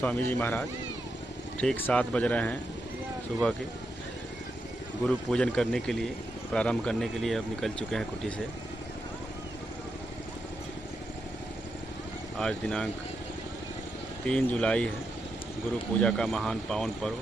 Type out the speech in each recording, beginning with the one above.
स्वामी जी महाराज। ठीक 7 बज रहे हैं सुबह के। गुरु पूजन करने के लिए, प्रारंभ करने के लिए अब निकल चुके हैं कुटी से। आज दिनांक 3 जुलाई है, गुरु पूजा का महान पावन पर्व।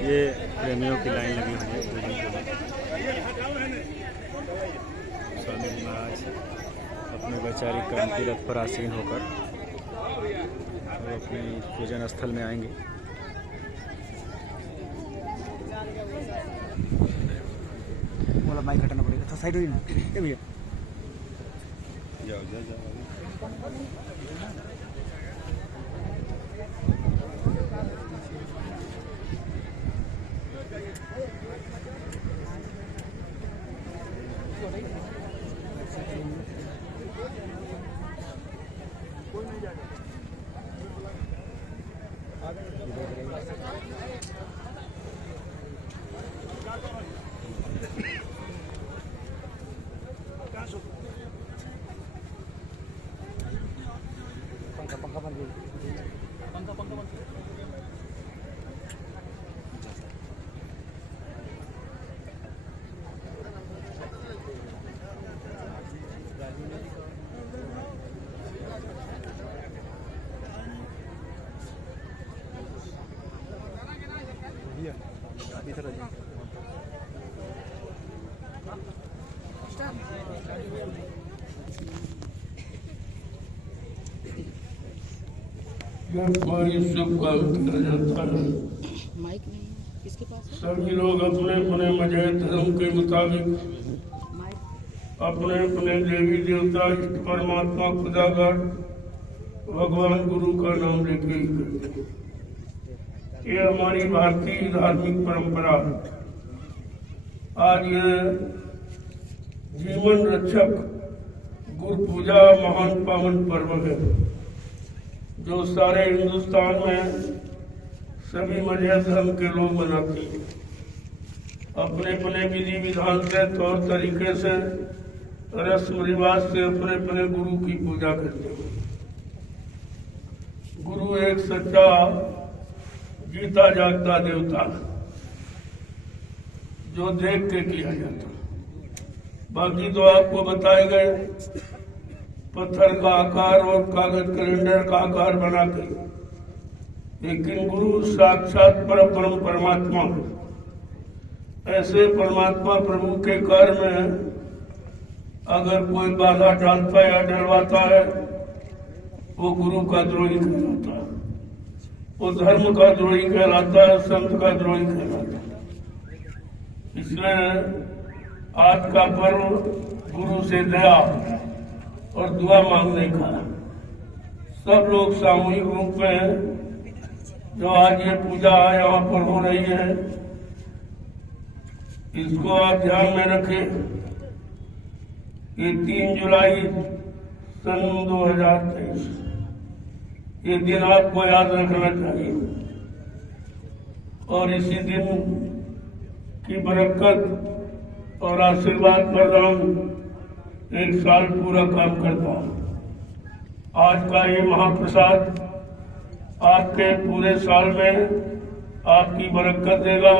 ये प्रेमियों की लाइन लगी हुई है पूजन के लिए। स्वामी जी महाराज अपने वैचारिक क्रांति रथ पर आसीन होकर और अपने पूजन स्थल में आएंगे। बोला माइक हटाना पड़ेगा, तो साइड हुई ना ये भैया। जाओ जाओ जाओ। पंखा बंद शुभकामना जाता है। माइक नहीं किसके पास है? सभी लोग अपने अपने मजहब धर्म के मुताबिक अपने अपने देवी देवता इष्ट परमात्मा खुदागर भगवान गुरु का नाम लेके ये हमारी भारतीय धार्मिक परंपरा। आज ये जीवन रक्षक गुरु पूजा महान पावन पर्व है जो सारे हिंदुस्तान में सभी मजहब धर्म के लोग मनाते हैं। अपने अपने विधि विधान से, तौर तरीके से, रस्म रिवाज से अपने अपने गुरु की पूजा करते हैं। गुरु एक सच्चा जीता जागता देवता जो देख के किया जाता। बाकी तो आपको बताए गए पत्थर का आकार और कागज कैलेंडर का आकार बनाकर, लेकिन गुरु साक्षात परम परमात्मा। ऐसे परमात्मा प्रभु के कार्य में अगर कोई बाधा डालता है या डरवाता है, वो गुरु का द्रोही कहलाता है, वो धर्म का द्रोही कहलाता है, संत का द्रोही कहलाता है। इसलिए आज का पर्व गुरु से दया और दुआ मांगने का। सब लोग सामूहिक रूप में जो आज ये पूजा यहाँ पर हो रही है, इसको आप ध्यान में रखें। ये 3 जुलाई सन 2023 ये दिन आपको याद रखना चाहिए और इसी दिन की बरकत और आशीर्वाद प्रदान 1 साल पूरा काम करता है। आज का ये महाप्रसाद आपके पूरे साल में आपकी बरकत देगा,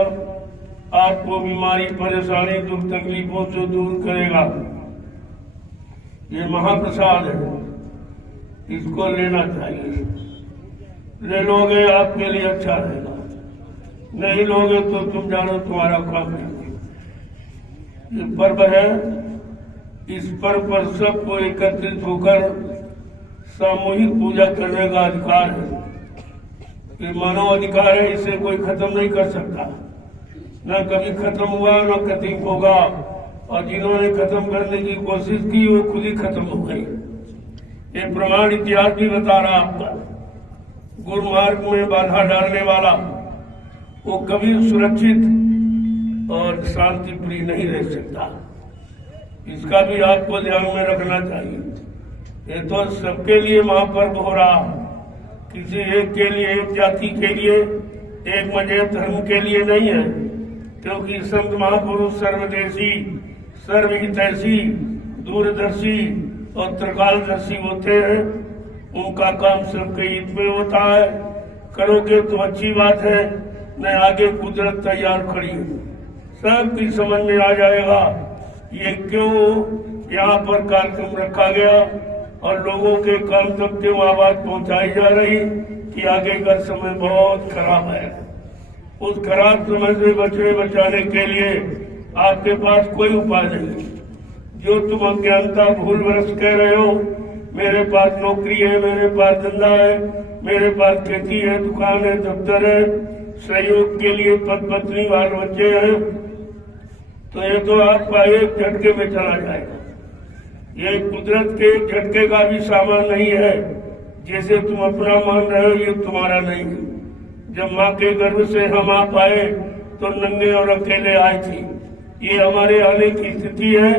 आपको बीमारी परेशानी दुख तकलीफों से दूर करेगा। ये महाप्रसाद है, इसको लेना चाहिए। ले लोगे आपके लिए अच्छा रहेगा, नहीं लोगे तो तुम जानो तुम्हारा काम नहीं। ये पर्व है, इस पर्व पर सबको एकत्रित होकर सामूहिक पूजा करने का अधिकार है। ये मानव अधिकार है, इसे कोई खत्म नहीं कर सकता, न कभी खत्म हुआ न कभी होगा। और जिन्होंने खत्म करने की कोशिश की वो खुद ही खत्म हो गई। ये प्रमाण इतिहास भी बता रहा आपका। गुरुमार्ग में बाधा डालने वाला वो कभी सुरक्षित और शांतिप्रिय नहीं रह सकता। इसका भी आपको ध्यान में रखना चाहिए। ये तो सबके लिए महापर्व हो रहा, किसी एक के लिए, एक जाति के लिए, एक मजहब धर्म के लिए नहीं है, क्योंकि संत महापुरुष सर्वदेशी, सर्वहितैषी, दूरदर्शी और त्रिकालदर्शी होते हैं। उनका काम सबके हित में होता है। करोगे तो अच्छी बात है, न आगे कुदरत तैयार खड़ी है, सबकी समझ में आ जाएगा ये क्यों यहाँ पर कार्यक्रम रखा गया और लोगों के काम तक क्यों आवाज पहुंचाई जा रही कि आगे का समय बहुत खराब है। उस खराब समय से बचाने के लिए आपके पास कोई उपाय नहीं। जो तुम अज्ञानता भूल भ्रष्ट कह रहे हो, मेरे पास नौकरी है, मेरे पास धंधा है, मेरे पास खेती है, दुकान है, दफ्तर है, सहयोग के लिए पद पत्नी बाल बच्चे हैं, तो ये तो आपका एक झटके में चला जाएगा। ये कुदरत के झटके का भी सामान नहीं है। जैसे तुम अपना मान रहे हो, ये तुम्हारा नहीं है। जब माँ के गर्भ से हम आप आए तो नंगे और अकेले आए थे। ये हमारे आने की स्थिति है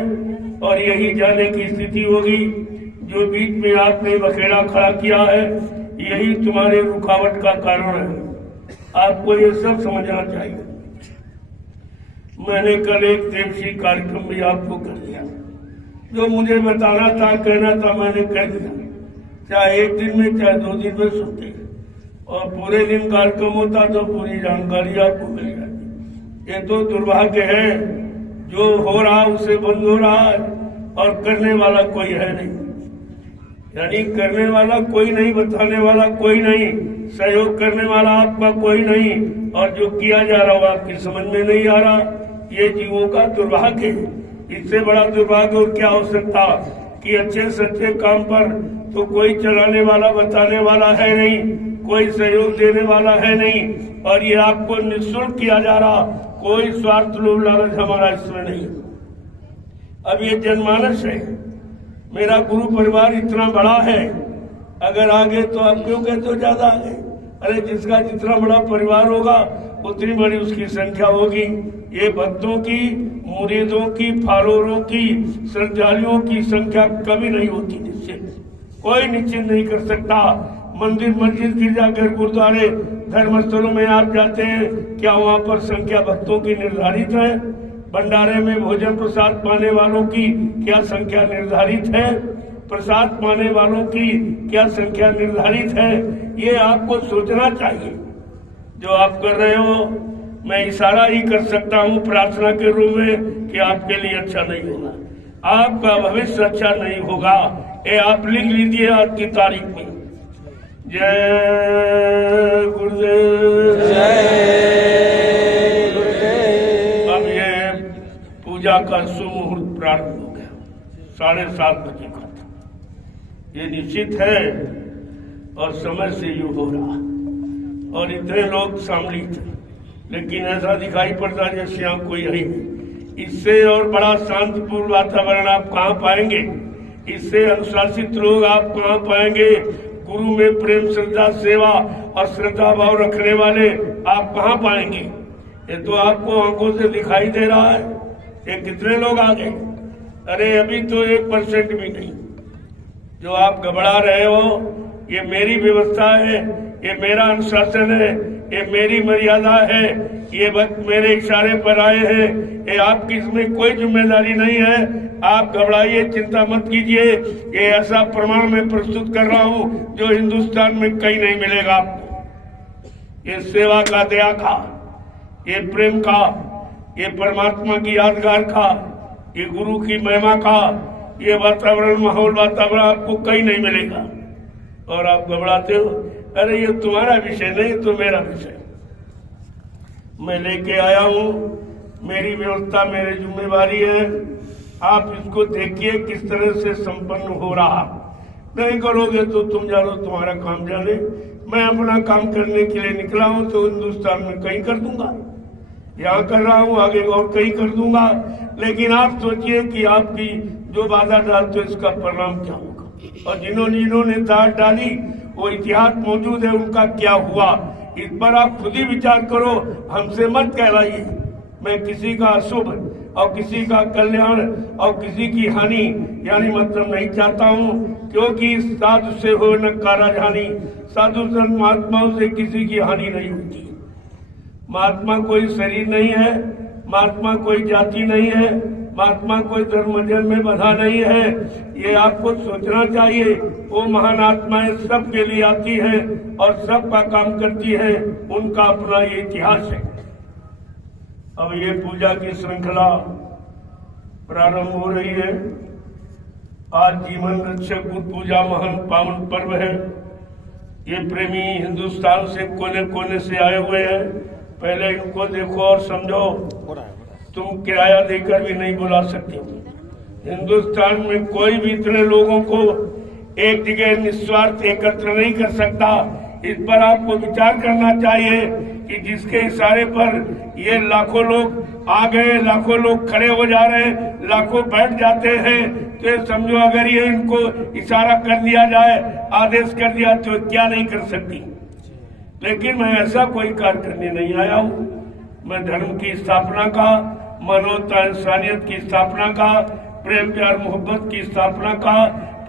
और यही जाने की स्थिति होगी। जो बीच में आपने बखेड़ा खड़ा किया है, यही तुम्हारे रुकावट का कारण है। आपको ये सब समझना चाहिए। मैंने कल एक देवसी कार्यक्रम भी आपको कर दिया। जो मुझे बताना था, कहना था, मैंने कह दिया। चाहे एक दिन में, चाहे 2 दिन में सुनते, और पूरे दिन कार्यक्रम होता तो पूरी जानकारी आपको मिल जाती। ये तो दुर्भाग्य है, जो हो रहा उसे बंद हो रहा है और करने वाला कोई है नहीं। यानी करने वाला कोई नहीं, बताने वाला कोई नहीं, सहयोग करने वाला आपका कोई नहीं, और जो किया जा रहा हो आपकी समझ में नहीं आ रहा। ये जीवों का दुर्भाग्य है। इससे बड़ा दुर्भाग्य और क्या हो सकता कि अच्छे सच्चे काम पर तो कोई चलाने वाला, बताने वाला है नहीं, कोई सहयोग देने वाला है नहीं, और ये आपको निःशुल्क किया जा रहा। कोई स्वार्थ लोभ लालच हमारा इसमें नहीं। अब ये जनमानस है। मेरा गुरु परिवार इतना बड़ा है, अगर आगे तो आप क्यों कहते हो ज्यादा आगे? अरे जिसका जितना बड़ा परिवार होगा उतनी बड़ी उसकी संख्या होगी। ये भक्तों की, मुरीदों की, फॉलोअरों की, श्रद्धालुओं की संख्या कभी नहीं होती निश्चित। कोई निश्चित नहीं कर सकता। मंदिर, मस्जिद, गिरजाघर, गुरुद्वारे, धर्मस्थलों में आप जाते हैं, क्या वहाँ पर संख्या भक्तों की निर्धारित है? भंडारे में भोजन प्रसाद पाने वालों की क्या संख्या निर्धारित है? प्रसाद पाने वालों की क्या संख्या निर्धारित है? ये आपको सोचना चाहिए। जो आप कर रहे हो, मैं इशारा ही कर सकता हूँ प्रार्थना के रूप में कि आपके लिए अच्छा नहीं होगा, आपका भविष्य अच्छा नहीं होगा। ये आप लिख लीजिए आज की तारीख में। जय गुरुदेव, जय गुरुदेव। अब ये पूजा का सुमुहूर्त प्रारंभ हो गया। 7:30 बजे का था। ये निश्चित है और समय से यूं हो रहा, और इतने लोग सम्मिलित थे, लेकिन ऐसा दिखाई पड़ता जैसे यहाँ कोई है नहीं। इससे और बड़ा शांतिपूर्ण वातावरण आप कहाँ पाएंगे? इससे अनुशासित लोग आप कहाँ पाएंगे? गुरु में प्रेम, श्रद्धा, सेवा और श्रद्धा भाव रखने वाले आप कहाँ पाएंगे? ये तो आपको आंखों से दिखाई दे रहा है। ये कितने लोग आ गए? अरे अभी तो 1% भी नहीं। जो आप घबरा रहे हो, ये मेरी व्यवस्था है, ये मेरा अनुशासन है, ये मेरी मर्यादा है, ये वक्त मेरे इशारे पर आए हैं। ये आपकी इसमें कोई जिम्मेदारी नहीं है। आप घबराइए, चिंता मत कीजिए। ये ऐसा प्रमाण मैं प्रस्तुत कर रहा हूँ जो हिंदुस्तान में कहीं नहीं मिलेगा आपको। ये सेवा का, दया का, ये प्रेम का, ये परमात्मा की यादगार का, ये गुरु की महिमा का, ये वातावरण, माहौल, वातावरण आपको कहीं नहीं मिलेगा। और आप घबराते हो, अरे ये तुम्हारा विषय नहीं, तो मेरा विषय। मैं लेके आया हूँ, मेरी व्यवस्था, मेरी जिम्मेवारी है। आप इसको देखिए किस तरह से संपन्न हो रहा। नहीं करोगे तो तुम जानो, तुम्हारा काम जाने। मैं अपना काम करने के लिए निकला हूँ तो हिंदुस्तान में कहीं कर दूंगा। यहाँ कर रहा हूँ, आगे और कहीं कर दूंगा। लेकिन आप सोचिए कि आपकी जो बाधा डालते इसका परिणाम क्या होगा। और जिन्होंने दाद डाली वो इतिहास मौजूद है, उनका क्या हुआ इस पर आप खुद ही विचार करो, हमसे मत कहलाइए। मैं किसी का अशुभ और किसी का कल्याण और किसी की हानि यानी मतलब नहीं चाहता हूँ, क्योंकि साधु से हो न कारज हानि। साधु संत महात्माओं से किसी की हानि नहीं होती। महात्मा कोई शरीर नहीं है, महात्मा कोई जाति नहीं है, महात्मा कोई धर्मजन में बंधा नहीं है। ये आपको सोचना चाहिए। वो महान आत्माएं सबके लिए आती है और सबका काम करती है, उनका अपना ये इतिहास है। अब ये पूजा की श्रृंखला प्रारंभ हो रही है। आज जीवन रक्षक गुरु पूजा महान पावन पर्व है। ये प्रेमी हिंदुस्तान से कोने कोने से आए हुए हैं। पहले इनको देखो और समझो, तुम किराया देकर भी नहीं बुला सकते। हिंदुस्तान में कोई भी इतने लोगों को एक जगह निस्वार्थ एकत्र नहीं कर सकता। इस पर आपको विचार करना चाहिए कि जिसके इशारे पर ये लाखों लोग आ गए, लाखों लोग खड़े हो जा रहे हैं, लाखों बैठ जाते हैं, तो ये समझो अगर ये इनको इशारा कर दिया जाए, आदेश कर दिया, तो क्या नहीं कर सकती। लेकिन मैं ऐसा कोई कार्य करने नहीं आया हूँ। मैं धर्म की स्थापना का, मानवता इंसानियत की स्थापना का, प्रेम प्यार मोहब्बत की स्थापना का,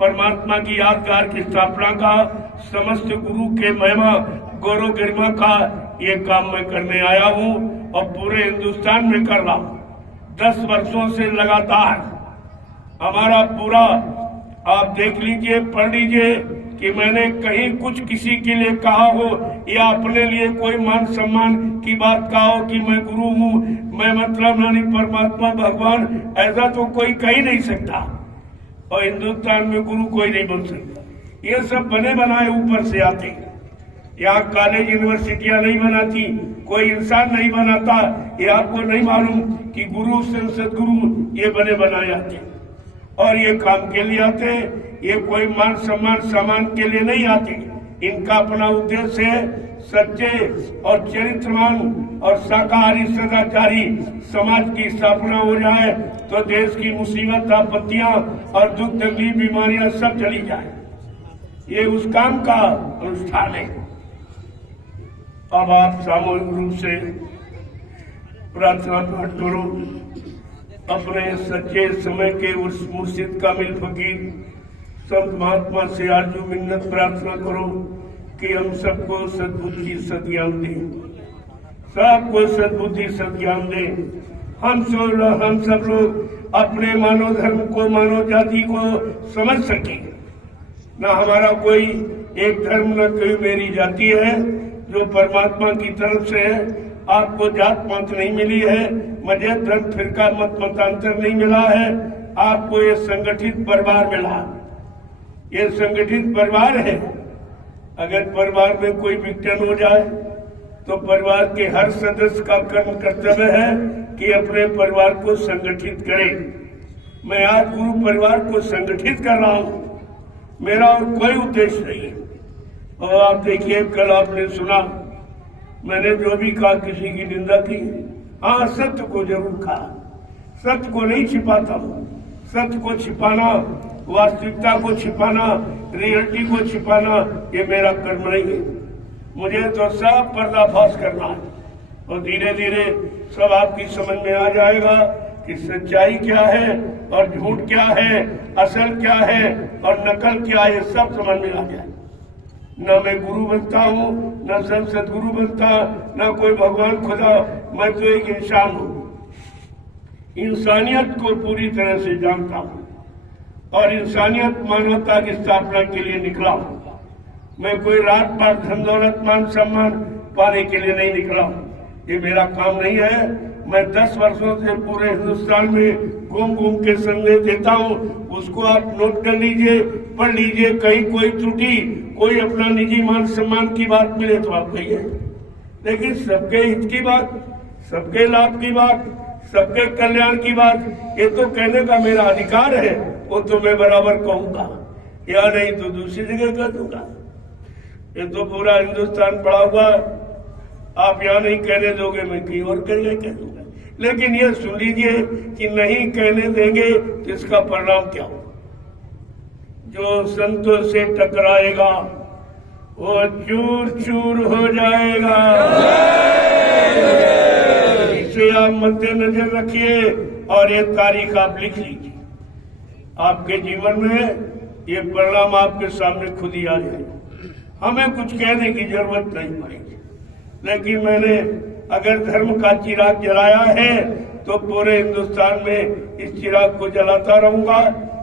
परमात्मा की यादगार की स्थापना का, समस्त गुरु के महिमा गौरव गरिमा का ये काम मैं करने आया हूँ और पूरे हिंदुस्तान में कर रहा हूँ। 10 वर्षों से लगातार हमारा पूरा, आप देख लीजिए, पढ़ लीजिए कि मैंने कहीं कुछ किसी के लिए कहा हो या अपने लिए कोई मान सम्मान की बात कहा हो कि मैं गुरु हूँ, मैं मतलब यानी परमात्मा भगवान, ऐसा तो कोई कह ही नहीं सकता। और हिंदुस्तान में गुरु कोई नहीं बन सकता। ये सब बने बनाए ऊपर से आते। यहाँ कॉलेज यूनिवर्सिटियां नहीं बनाती, कोई इंसान नहीं बनाता। ये आपको नहीं मालूम कि गुरु संसद गुरु ये बने बनाए आते और ये काम के लिए आते। ये कोई मान सम्मान सामान के लिए नहीं आते। इनका अपना उद्देश्य है सच्चे और चरित्रवान और शाकाहारी सदाचारी समाज की स्थापना हो जाए तो देश की मुसीबत, आपत्तियां और दुख तकलीफ बीमारियां सब चली जाए। ये उस काम का अनुष्ठान है। अब आप सामूहिक रूप से प्रार्थना पाठ करो। अपने सच्चे समय के उस मुर्शिद कामिल फकीर संत महात्मा से आरजू मिन्नत प्रार्थना करो कि हम सबको सद्बुद्धि सद्ज्ञान दे, सबको सद्बुद्धि सद्ज्ञान दे। हम सब लोग अपने मानव धर्म को, मानव जाति को समझ सके। न हमारा कोई एक धर्म, न कोई मेरी जाति है, जो परमात्मा की तरफ से है। आपको जात पात नहीं मिली है, मजहब धर्म फिरका मत मतांतर नहीं मिला है। आपको ये संगठित परिवार मिला। ये संगठित परिवार है। अगर परिवार में कोई विघटन हो जाए तो परिवार के हर सदस्य का कर्म कर्तव्य है कि अपने परिवार को संगठित करे। मैं आज गुरु परिवार को संगठित कर रहा हूँ, मेरा और कोई उद्देश्य नहीं है। और आप देखिए, कल आपने सुना मैंने जो भी कहा, किसी की निंदा की। हाँ, सत्य को जरूर कहा, सत्य को नहीं छिपाता हूँ। सत्य को छिपाना, वास्तविकता को छिपाना, रियलिटी को छिपाना, ये मेरा कर्म नहीं है। मुझे तो सब पर्दाफाश करना है और धीरे धीरे सब आपकी समझ में आ जाएगा कि सच्चाई क्या है और झूठ क्या है, असल क्या है और नकल क्या है, सब समझ में आ जाए। न मैं गुरु बनता हूँ, न सब सदगुरु बनता, न कोई भगवान खुदा। मैं तो एक इंसान हूँ। इंसानियत को पूरी तरह से जानता हूँ और इंसानियत मानवता की स्थापना के लिए निकला हूँ। मैं कोई रात पार धन दौलत मान सम्मान पाने के लिए नहीं निकला हूँ। ये मेरा काम नहीं है। मैं 10 वर्षों से पूरे हिंदुस्तान में घूम घूम के संदेश देता हूँ। उसको आप नोट कर लीजिए, पढ़ लीजिए। कहीं कोई त्रुटि, कोई अपना निजी मान सम्मान की बात मिले तो आप कहिए, लेकिन सबके हित की बात, सबके लाभ की बात, सबके कल्याण की बात, ये तो कहने का मेरा अधिकार है। वो तो मैं बराबर कहूंगा, या नहीं तो दूसरी जगह कह दूंगा। ये तो पूरा हिंदुस्तान पड़ा हुआ आप यहाँ नहीं कहने दोगे, मैं कहीं और कह दूंगा। लेकिन ये सुन लीजिए कि नहीं कहने देंगे तो इसका परिणाम क्या होगा। जो संतों से टकराएगा वो चूर चूर हो जाएगा। इसे आप मद्देनजर रखिए और ये तारीख आप लिख लीजिए। आपके जीवन में ये परिणाम आपके सामने खुद ही आ जाएगा। हमें कुछ कहने की जरूरत नहीं पड़ेगी। लेकिन मैंने अगर धर्म का चिराग जलाया है तो पूरे हिंदुस्तान में इस चिराग को जलाता रहूंगा,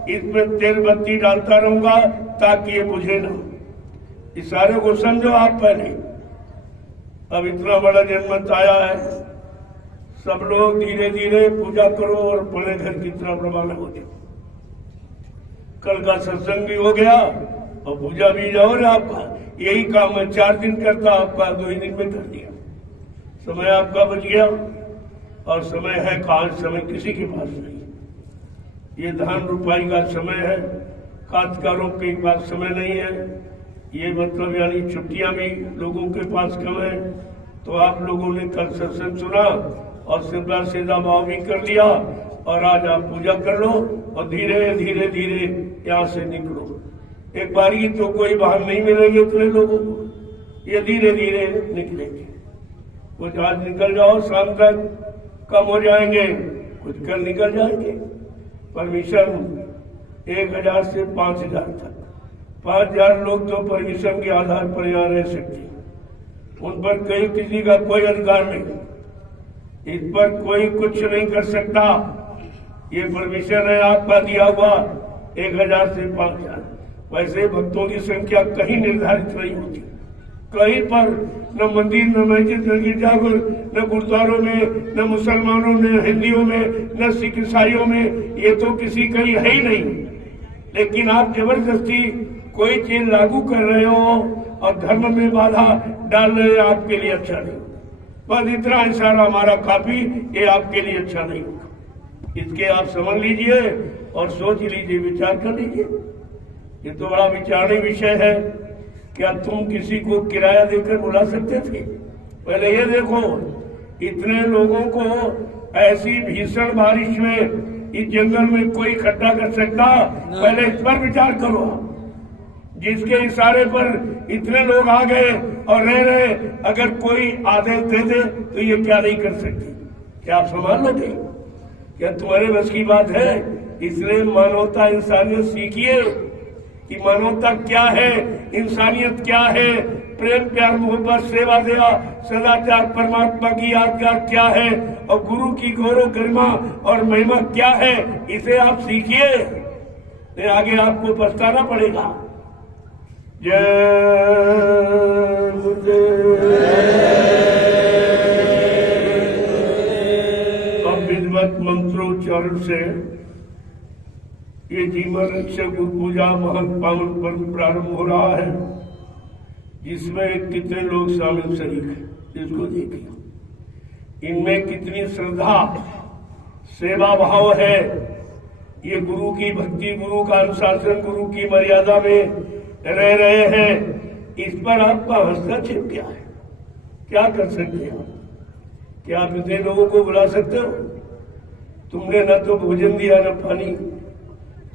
इसमें तेल बत्ती डालता रहूंगा ताकि ये बुझे ना। इस सारे को समझो आप पहले। अब इतना बड़ा जनमत आया है, सब लोग धीरे धीरे पूजा करो और बड़े घर की तरफ रवाना हो जाओ। कल का सत्संग भी हो गया और पूजा भी जाओ ना। आपका यही काम मैं 4 दिन करता, आपका 2 ही दिन में कर दिया। समय आपका बच गया और समय है कहाँ, समय किसी के पास नहीं। ये धान रुपाई का समय है, काश्तकारों के पास समय नहीं है। ये मतलब यानी छुट्टियां भी लोगों के पास कम है। तो आप लोगों ने कल सत्संग सुना और सीधा सीधा भाव भी कर लिया और आज आप पूजा कर लो और धीरे धीरे धीरे यहाँ से निकलो। एक बारी तो कोई बाहर नहीं मिलेंगे इतने लोगों को, ये धीरे धीरे निकलेंगे। कुछ आज निकल जाओ, शाम तक कम हो जाएंगे, कुछ कल निकल जाएंगे। परमिशन 1000 से 5000 तक, 5000 लोग तो परमिशन के आधार पर यहाँ रह सकते हैं। उन पर कहीं किसी का कोई अधिकार नहीं, इस पर कोई कुछ नहीं कर सकता। ये परमिशन है आपका दिया हुआ 1000 से 5000। वैसे भक्तों की संख्या कहीं निर्धारित नहीं होती, कहीं पर न मंदिर, न मस्जिद, न गिरजाघर, न गुरुद्वारों में, न मुसलमानों में, हिंदियों में, न सिख ईसाइयों में, ये तो किसी कहीं है ही नहीं। लेकिन आप जबरदस्ती कोई चीज लागू कर रहे हो और धर्म में बाधा डाल रहे हैं, आपके लिए अच्छा नहीं। बस इतना इशारा हमारा काफी, ये आपके लिए अच्छा नहीं होगा। इसके आप समझ लीजिए और सोच लीजिए, विचार कर लीजिए। ये तो बड़ा विचारणीय विषय है। क्या तुम किसी को किराया देकर बुला सकते थे? पहले ये देखो, इतने लोगों को ऐसी भीषण बारिश में इस जंगल में कोई इकट्ठा कर सकता? पहले इस पर विचार करो। जिसके इशारे पर इतने लोग आ गए और रह रहे, अगर कोई आदेश दे दे तो ये क्या नहीं कर सकते? क्या आप संभाल लोगे? क्या तुम्हारे बस की बात है? इसलिए मानवता, इंसानियत सीखिए कि मानवता क्या है, इंसानियत क्या है, प्रेम प्यार मोहब्बत सेवा दया सदाचार परमात्मा की यादगार क्या है और गुरु की गौरव गरिमा और महिमा क्या है, इसे आप सीखिए। नहीं आगे आपको पछताना पड़ेगा। जय अब विधिवत मंत्रोच्चारण से ये जीवन रक्षक गुरु पूजा महंत पावन पर्व प्रारंभ हो रहा है, जिसमें कितने लोग शामिल शरीक हैं इसको देखिए। इनमें कितनी श्रद्धा सेवा भाव है। ये गुरु की भक्ति, गुरु का अनुशासन, गुरु की मर्यादा में रह रहे हैं। इस पर आपका हस्तक्षेप क्या है? क्या कर सकते हैं? क्या आप इतने लोगों को बुला सकते हो? तुमने न तो भोजन दिया न पानी,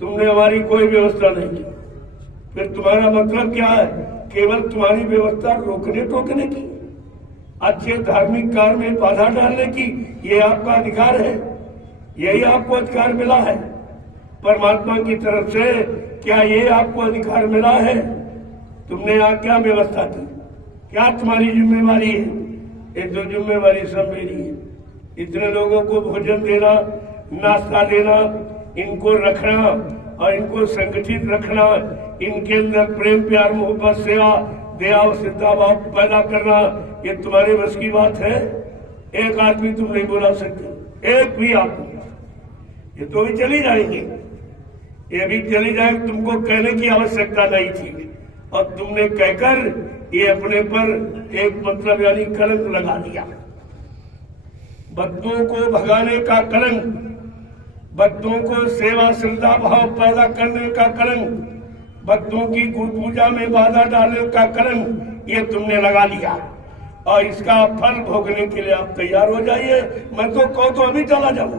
तुमने हमारी कोई व्यवस्था नहीं की। फिर तुम्हारा मतलब क्या है? केवल तुम्हारी व्यवस्था रोकने टोकने की, अच्छे धार्मिक कार्य में बाधा डालने की, ये आपका अधिकार है? यही आपको अधिकार मिला है परमात्मा की तरफ से? क्या ये आपको अधिकार मिला है? तुमने यहाँ क्या व्यवस्था की? क्या तुम्हारी जिम्मेवारी है? ये तो जिम्मेवारी सब मेरी है। इतने लोगों को भोजन देना, नाश्ता देना, इनको रखना और इनको संगठित रखना, इनके अंदर प्रेम प्यार मोहब्बत सेवा दया और श्रद्धा भाव पैदा करना, ये तुम्हारे बस की बात है? एक आदमी तुम नहीं बुला सकते, एक भी आदमी। ये तो भी चली जाएंगे, ये भी चली जाएंगे। तुमको कहने की आवश्यकता नहीं थी और तुमने कहकर ये अपने पर एक मतलब यानी कलंक लगा दिया। भक्तों को भगाने का कलंक, भक्तों को सेवा श्रद्धा भाव पैदा करने का कलंक, भक्तों की गुरु पूजा में बाधा डालने का कलंक, ये तुमने लगा लिया। और इसका फल भोगने के लिए आप तैयार हो जाइए। मैं तो कहूँ तो अभी चला जाऊं,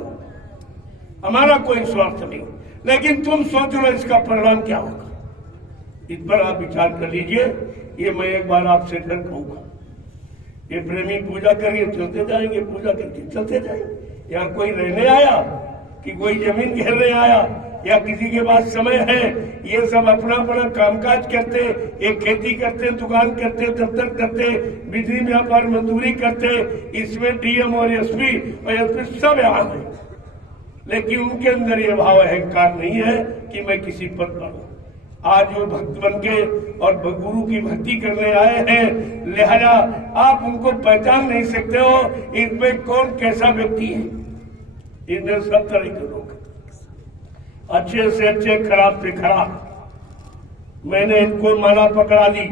हमारा कोई स्वार्थ नहीं, लेकिन तुम सोच लो इसका परिणाम क्या होगा, इस पर आप विचार कर लीजिए। ये मैं एक बार आपसे फिर कहूंगा, ये प्रेमी पूजा करिए चलते जाएंगे, पूजा करके चलते जाएंगे। यहाँ कोई रहने आया कि कोई जमीन घेरने आया या किसी के पास समय है, ये सब अपना अपना कामकाज करते, एक खेती करते, दुकान करते, दफ्तर करते, बिजली व्यापार मजदूरी करते। इसमें डीएम और एसपी सब यहाँ है, लेकिन उनके अंदर ये भाव अहंकार नहीं है कि मैं किसी पद पर हूं। आज वो भक्त बन के और गुरु की भक्ति करने आए हैं, लिहाजा आप उनको पहचान नहीं सकते हो इसमें कौन कैसा व्यक्ति है। इनमें सब तरह के लोग, अच्छे से अच्छे, खराब से खराब। मैंने इनको माला पकड़ा दी,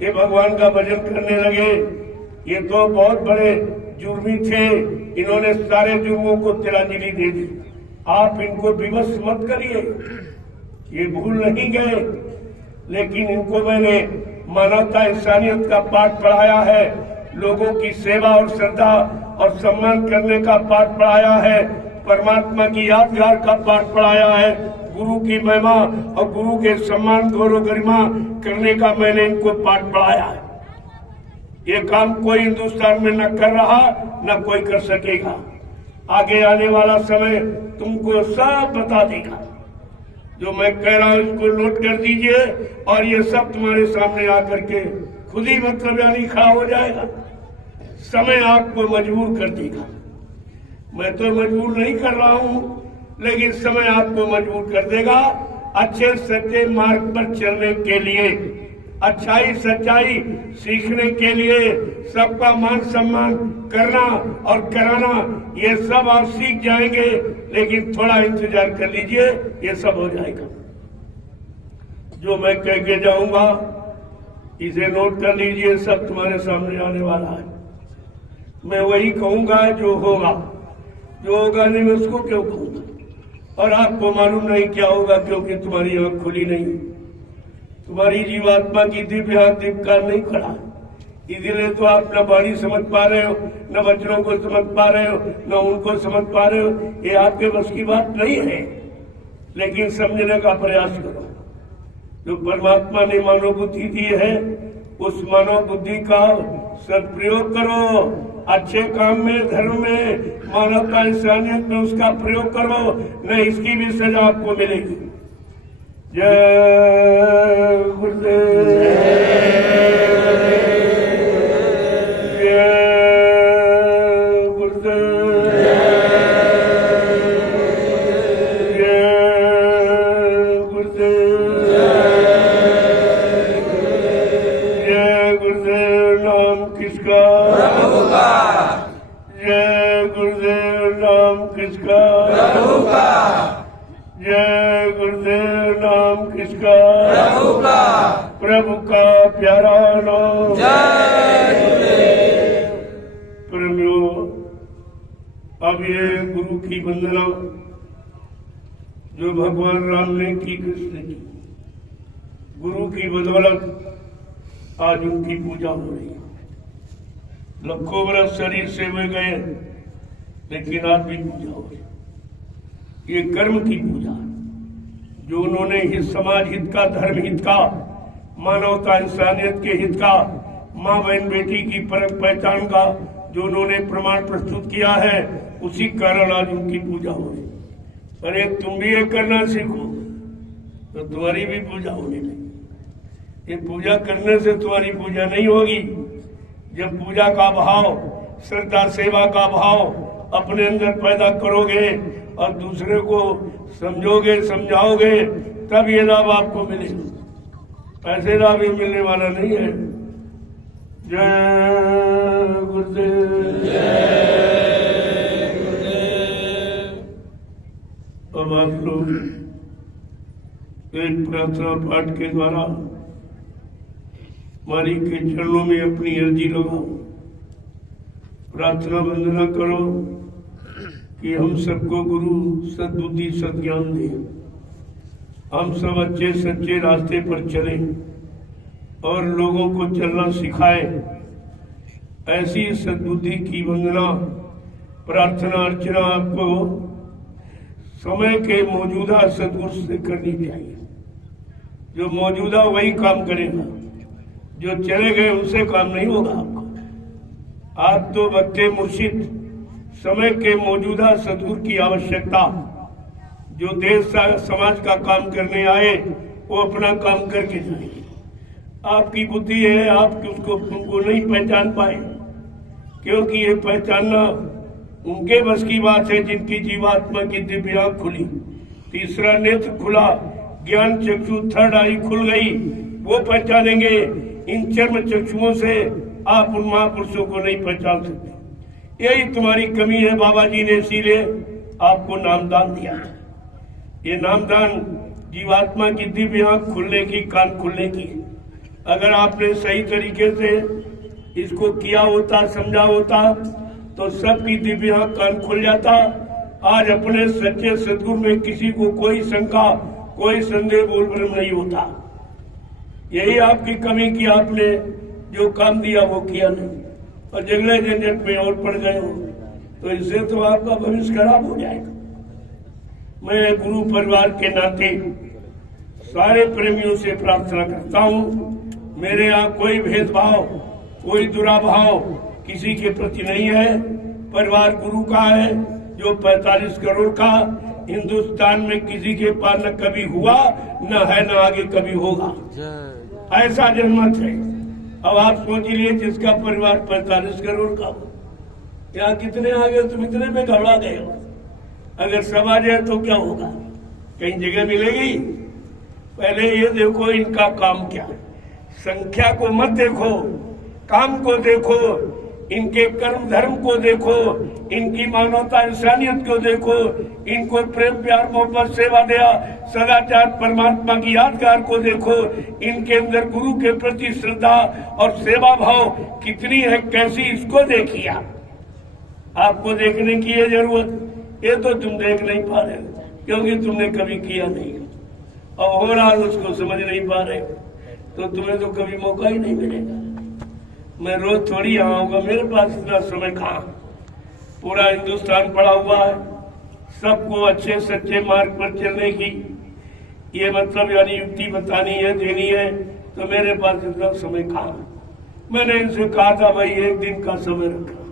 ये भगवान का भजन करने लगे। ये तो बहुत बड़े जुर्मी थे, इन्होंने सारे जुर्मों को तिलांजलि दे दी। आप इनको विवश मत करिए, ये भूल नहीं गए, लेकिन इनको मैंने मानवता इंसानियत का पाठ पढ़ाया है, लोगों की सेवा और श्रद्धा और सम्मान करने का पाठ पढ़ाया है, परमात्मा की यादगार का पाठ पढ़ाया है, गुरु की महिमा और गुरु के सम्मान गौरव गरिमा करने का मैंने इनको पाठ पढ़ाया है। ये काम कोई हिंदुस्तान में न कर रहा, न कोई कर सकेगा। आगे आने वाला समय तुमको सब बता देगा। जो मैं कह रहा हूं इसको नोट कर दीजिए, और ये सब तुम्हारे सामने आकर के खुद ही मतलब यानी खड़ा हो जाएगा। समय आपको मजबूर कर देगा, मैं तो मजबूर नहीं कर रहा हूं, लेकिन समय आपको मजबूर कर देगा अच्छे सच्चे मार्ग पर चलने के लिए, अच्छाई सच्चाई सीखने के लिए, सबका मान सम्मान करना और कराना, ये सब आप सीख जाएंगे। लेकिन थोड़ा इंतजार कर लीजिए, ये सब हो जाएगा। जो मैं कह के जाऊंगा इसे नोट कर लीजिए, सब तुम्हारे सामने आने वाला है। मैं वही कहूंगा जो होगा, जो होगा नहीं मैं उसको क्यों कहूंगा, और आपको मालूम नहीं क्या होगा, क्योंकि तुम्हारी आंख खुली नहीं, तुम्हारी जीवात्मा की दिव्य आंख दीपकार नहीं खड़ा, इसलिए तो आप न वाणी समझ पा रहे हो, न वचनों को समझ पा रहे हो, न उनको समझ पा रहे हो। ये आपके बस की बात नहीं है, लेकिन समझने का प्रयास करो। जो परमात्मा ने मानव बुद्धि दी है, उस मानव बुद्धि का सदप्रयोग करो, अच्छे काम में, धर्म में, मानवता इंसानियत में उसका प्रयोग करो, न इसकी भी सजा आपको मिलेगी। जय गुरुदेव, जय गुरुदेव, जय गुरुदेव, जय गुरुदेव। नाम किसका? प्रभु का। जय गुरुदेव। नाम किसका? प्रभु का। जय गुरुदेव। नाम किसका? प्रभु का। प्रभु का प्यारा नाम। जय गुरुदेव। प्रेमियों, अब ये गुरु की वंदना जो भगवान राम ने की, कृष्ण की, गुरु की बदौलत आज उनकी पूजा हो रही है। लाखों वर्ष शरीर से वे गए, लेकिन आज भी पूजा हो रही है। ये कर्म की पूजा है, जो उन्होंने हित, समाज हित का, धर्म हित का, मानवता इंसानियत के हित का, माँ बहन बेटी की परख पहचान का जो उन्होंने प्रमाण प्रस्तुत किया है, उसी कारण आज उनकी पूजा हो रही है। अरे तुम भी ये करना सीखो तो तुम्हारी भी पूजा होने लगी। ये पूजा करने से तुम्हारी पूजा नहीं होगी। जब पूजा का भाव, श्रद्धा सेवा का भाव अपने अंदर पैदा करोगे और दूसरे को समझोगे, समझाओगे, तब ये लाभ आपको मिलेगा। ऐसे लाभ ही मिलने वाला नहीं है। जय गुरुदेव, जय गुरुदेव। अब आप लोग एक प्रार्थना पाठ के द्वारा मालिक के चरणों में अपनी अर्जी लगाओ, प्रार्थना वंदना करो कि हम सबको गुरु सद्बुद्धि सद्ज्ञान दे, हम सब अच्छे सच्चे रास्ते पर चलें और लोगों को चलना सिखाए। ऐसी सद्बुद्धि की वंदना प्रार्थना अर्चना आपको समय के मौजूदा सदगुरु से करनी चाहिए। जो मौजूदा वही काम करेगा, जो चले गए उनसे काम नहीं होगा आपका। आप तो वक्ते मुर्शिद समय के मौजूदा सदगुरु की आवश्यकता, जो देश समाज का काम करने आए वो अपना काम करके जाएंगे। आपकी बुद्धि है, आप उसको उनको नहीं पहचान पाए, क्योंकि ये पहचानना उनके बस की बात है जिनकी जीवात्मा की दिव्य आंख खुली, तीसरा नेत्र खुला, ज्ञान चक्षु थर्ड आई खुल गई, वो पहचानेंगे। इन चर्म चक्षुओं से आप उन महापुरुषों को नहीं पहचान सकते। यही तुम्हारी कमी है। बाबा जी ने इसीलिए आपको नामदान दिया। ये नामदान जीवात्मा की दिव्य आंख खुलने की, कान खुलने की। अगर आपने सही तरीके से इसको किया होता, समझा होता, तो सबकी दिव्य आंख कान खुल जाता। आज अपने सच्चे सद्गुरु में किसी को कोई शंका, कोई संदेह बोल भ्रम नहीं होता। यही आपकी कमी की, आपने जो काम दिया वो किया नहीं और जंगले झंझट में और पड़ गए हो, तो इससे तो आपका भविष्य खराब हो जाएगा। मैं गुरु परिवार के नाते सारे प्रेमियों से प्रार्थना करता हूँ, मेरे यहाँ कोई भेदभाव, कोई दुराभाव किसी के प्रति नहीं है। परिवार गुरु का है, जो 45 करोड़ का हिंदुस्तान में किसी के पास न कभी हुआ, न है, न आगे कभी होगा। ऐसा जनमत है। अब आप सोच लीजिए, जिसका परिवार 45 करोड़ का हो, यहाँ कितने आ गए, तुम इतने में घबरा गए हो। अगर सब आ जाए तो क्या होगा, कहीं जगह मिलेगी? पहले ये देखो इनका काम क्या है। संख्या को मत देखो, काम को देखो, इनके कर्म धर्म को देखो, इनकी मानवता इंसानियत को देखो, इनको प्रेम प्यार मोहब्बत सेवा दया सदाचार परमात्मा की यादगार को देखो। इनके अंदर गुरु के प्रति श्रद्धा और सेवा भाव कितनी है, कैसी, इसको देखिए। आपको देखने की ये जरूरत, ये तो तुम देख नहीं पा रहे हो क्योंकि तुमने कभी किया नहीं, और हो रहा उसको समझ नहीं पा रहे, तो तुम्हें तो कभी मौका ही नहीं मिलेगा। मैं रोज थोड़ी आऊंगा, मेरे पास इतना समय कहाँ। पूरा हिंदुस्तान पड़ा हुआ है, सबको अच्छे सच्चे मार्ग पर चलने की ये मतलब यानी युक्ति बतानी है, देनी है, तो मेरे पास इतना समय कहाँ। मैंने इनसे कहा था भाई 1 दिन का समय रखा,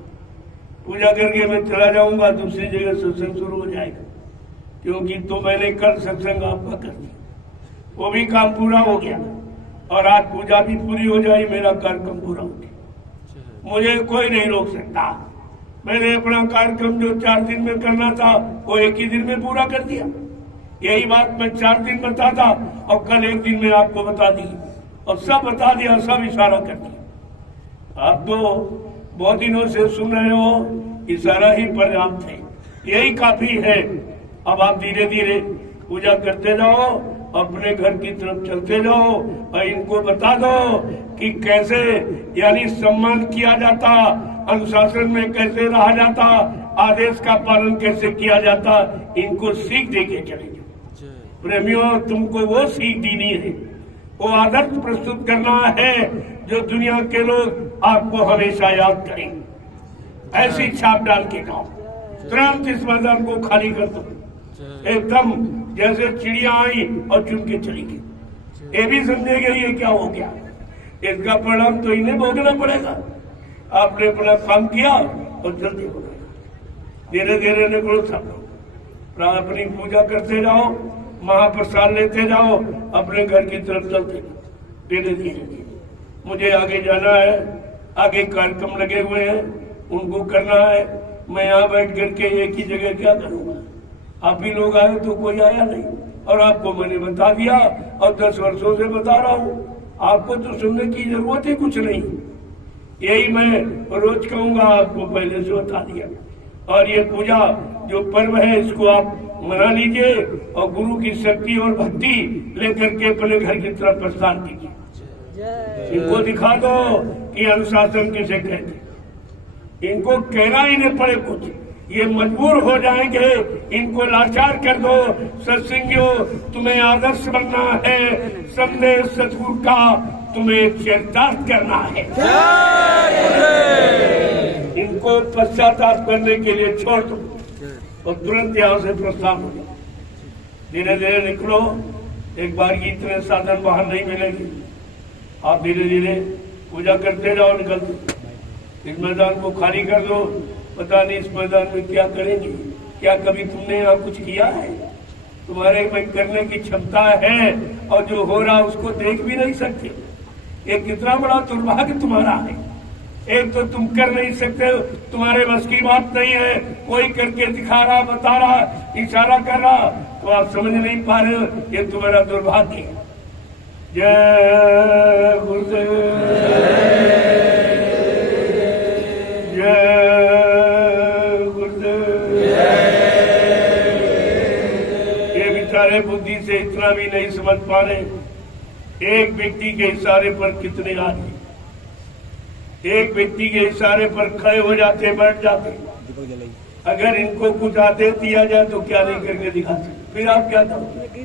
पूजा करके मैं चला जाऊंगा, दूसरी जगह सत्संग शुरू हो जाएगा, क्योंकि तो मैंने कल सत्संग आपका कर दिया, वो भी काम पूरा हो गया और आज पूजा भी पूरी हो जाए, मेरा कार्यक्रम पूरा हो गया। मुझे कोई नहीं रोक सकता। मैंने अपना कार्यक्रम जो 4 दिन में करना था वो 1 ही दिन में पूरा कर दिया। यही बात मैं 4 दिन बताता और कल 1 दिन में आपको बता दी और सब बता दिया, सब इशारा कर दिया। आप तो बहुत दिनों से सुन रहे हो, इशारा ही पर्याप्त है, यही काफी है। अब आप धीरे धीरे पूजा करते जाओ, अपने घर की तरफ चलते जाओ और इनको बता दो कि कैसे यानी सम्मान किया जाता, अनुशासन में कैसे रहा जाता, आदेश का पालन कैसे किया जाता, इनको सीख देके चलेंगे। प्रेमियों, तुमको वो सीख देनी है, वो आदर्श प्रस्तुत करना है जो दुनिया के लोग आपको हमेशा याद करें। ऐसी छाप डाल के गाओ, तुरंत इस मैदान को खाली कर दो, एकदम जैसे चिड़िया आई और चुन के चली गई। ये भी समझेगा ये क्या हो गया, इसका परिणाम तो इन्हें भोगना पड़ेगा। आपने अपना काम किया और जल्दी हो गया। धीरे धीरे निकलो सब लोग, अपनी पूजा करते जाओ, महाप्रसाद लेते जाओ, अपने घर की तरफ चलते जाओ। धीरे धीरे मुझे आगे जाना है, आगे कार्यक्रम लगे हुए हैं, उनको करना है। मैं यहाँ बैठ करके एक ही जगह क्या करूँगा? आप ही लोग आए तो कोई आया नहीं, और आपको मैंने बता दिया और 10 वर्षों से बता रहा हूँ, आपको तो सुनने की जरूरत ही कुछ नहीं। यही मैं रोज कहूँगा, आपको पहले से बता दिया। और ये पूजा जो पर्व है इसको आप मना लीजिए और गुरु की शक्ति और भक्ति लेकर के अपने घर की तरफ प्रस्थान कीजिए। इनको दिखा दो कि अनुशासन किसे कहते, इनको कहना ही नहीं पड़े कुछ, ये मजबूर हो जाएंगे। इनको लाचार कर दो, सत्संगियों तुम्हें आदर्श बनना है, संदेश सतगुरु का तुम्हें चरितार्थ करना है। इनको पश्चाताप करने के लिए छोड़ दो और तुरंत यहाँ से प्रस्थान हो जाओ। धीरे धीरे निकलो, एक बार की इतने साधन बाहर नहीं मिलेंगे। आप धीरे धीरे पूजा करते जाओ, निकलते। इस मैदान को खाली कर दो। पता नहीं इस मैदान में क्या करेंगे। क्या कभी तुमने यहाँ कुछ किया है? तुम्हारे में करने की क्षमता है और जो हो रहा उसको देख भी नहीं सकते। ये कितना बड़ा दुर्भाग्य तुम्हारा है। एक तो तुम कर नहीं सकते हो, तुम्हारे बस की बात नहीं है। कोई करके दिखा रहा, बता रहा, इशारा कर रहा, तो आप समझ नहीं पा रहे हो। ये तुम्हारा दुर्भाग्य है। जय गुरुदेव, जय गुरुदेव। ये बेचारे बुद्धि से इतना भी नहीं समझ पा रहे। एक व्यक्ति के इशारे पर कितने आदमी एक व्यक्ति के इशारे पर खड़े हो जाते, बैठ जाते। अगर इनको कुछ आदेश दिया जाए तो क्या नहीं करके दिखाते, फिर आप क्या करोगे?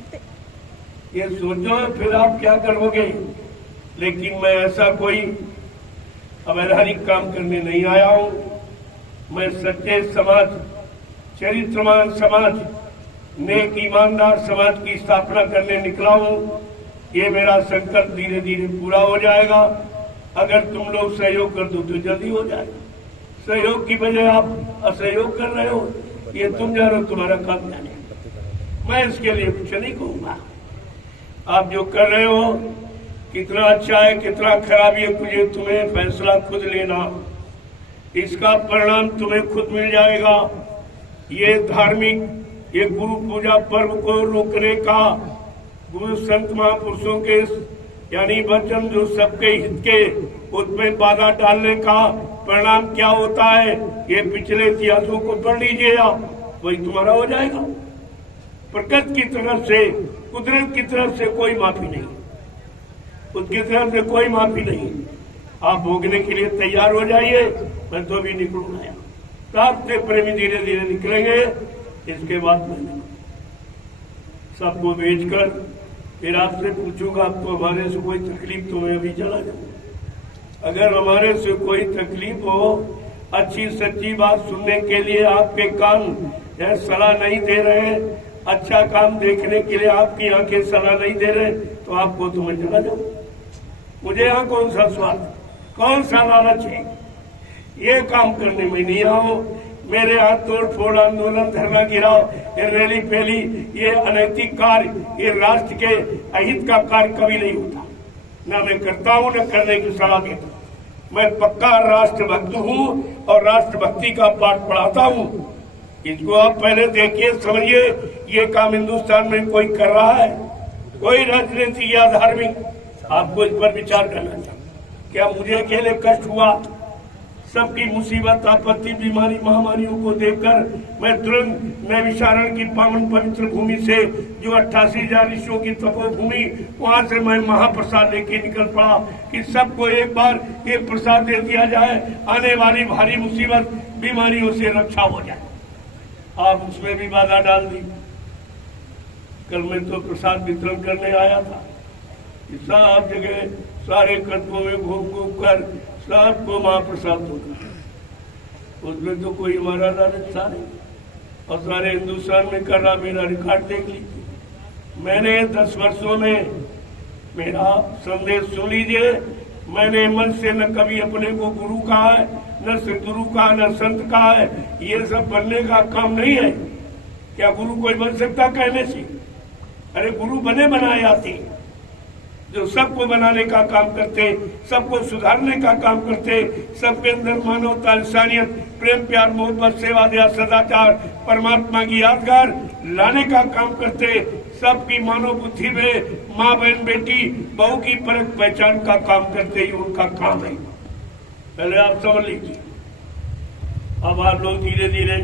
ये सोचो फिर आप क्या करोगे। लेकिन मैं ऐसा कोई अवैधानिक काम करने नहीं आया हूं। मैं सच्चे समाज, चरित्रवान समाज, नेक ईमानदार समाज की स्थापना करने निकला हूं। ये मेरा संकल्प धीरे धीरे पूरा हो जाएगा। अगर तुम लोग सहयोग कर दो तो जल्दी हो जाएगा। सहयोग की बजाय आप असहयोग कर रहे हो, ये तुम जानो, तुम्हारा काम जाने। मैं इसके लिए कुछ नहीं कहूंगा। आप जो कर रहे हो कितना अच्छा है, कितना खराब है, मुझे तुम्हें फैसला खुद लेना। इसका परिणाम तुम्हें खुद मिल जाएगा। ये धार्मिक, ये गुरु पूजा पर्व को रोकने का, गुरु संत महापुरुषों के यानी वचन जो सबके हित के, उसमें बाधा डालने का परिणाम क्या होता है, ये पिछले इतिहासों को पढ़ लीजिएगा, वही तुम्हारा हो जाएगा। प्रकृति की तरफ से, कुदरत की तरफ से कोई माफी नहीं, उसकी तरफ से कोई माफी नहीं। आप भोगने के लिए तैयार हो जाइए। मैं तो भी निकलूंगा। रास्ते प्रेमी धीरे धीरे निकलेंगे। इसके बाद मैं सबको भेजकर फिर आपसे पूछूंगा, आपको हमारे से कोई तकलीफ तो मैं अभी चला जाऊंगा। अगर हमारे से कोई तकलीफ हो, अच्छी सच्ची बात सुनने के लिए आपके कान सलाह नहीं दे रहे, अच्छा काम देखने के लिए आपकी आंखें सलाह नहीं दे रहे, तो आपको तो मैं चला जाऊं। मुझे यहाँ कौन सा स्वार्थ, कौन सा लालच है? ये काम करने में नहीं आओ। मेरे हाथ तोड़ फोड़, आंदोलन, धरना गिराओ, ये रैली फैली, ये अनैतिक कार्य, ये राष्ट्र के अहित का कार्य कभी नहीं होता। न मैं करता हूँ, न करने की सलाह देता हूँ। मैं पक्का राष्ट्रभक्त हूँ और राष्ट्रभक्ति का पाठ पढ़ाता हूँ। इसको आप पहले देखिए, समझिए। ये काम हिंदुस्तान में कोई कर रहा है, कोई राजनीतिक या धार्मिक? आपको इस पर विचार करना चाहिए। क्या मुझे अकेले कष्ट हुआ? सबकी मुसीबत, आपत्ति, बीमारी, महामारियों को देखकर मैं तुरंत नैमिषारण्य की पावन पवित्र भूमि से, जो 88,000 ऋषियों की तपोभूमि, वहां से मैं महाप्रसाद लेके निकल पड़ा कि सबको एक बार ये प्रसाद दे दिया जाए, आने वाली भारी मुसीबत, बीमारियों से रक्षा हो जाए। आप उसमें भी बाधा डाल दी। कल मैं तो प्रसाद वितरण करने आया था। सब जगह सारे कदमों में घूम घूम कर सबको महाप्रसाद होगा। उसमें तो कोई हमारा लालच था नहीं, और सारे हिंदुस्तान में कर रहा। मेरा रिकॉर्ड देख लीजिए। मैंने 10 वर्षों में, मेरा संदेश सुन लीजिए, मैंने मन से न कभी अपने को गुरु कहा है, न सदगुरु कहा, न संत कहा है। ये सब बनने का काम नहीं है। क्या गुरु कोई बन सकता कहने से? अरे गुरु बने बनाए जाते, जो सबको बनाने का काम करते, सबको सुधारने का काम करते, सबके अंदर मानवता, इंसानियत, प्रेम, प्यार, मोहब्बत, सेवा, दया, सदाचार, परमात्मा की यादगार लाने का काम करते, सबकी मानव बुद्धि में माँ, बहन, बेटी, बहू की परख पहचान का काम करते ही उनका काम है। पहले आप समझ लीजिए। अब आप लोग धीरे धीरे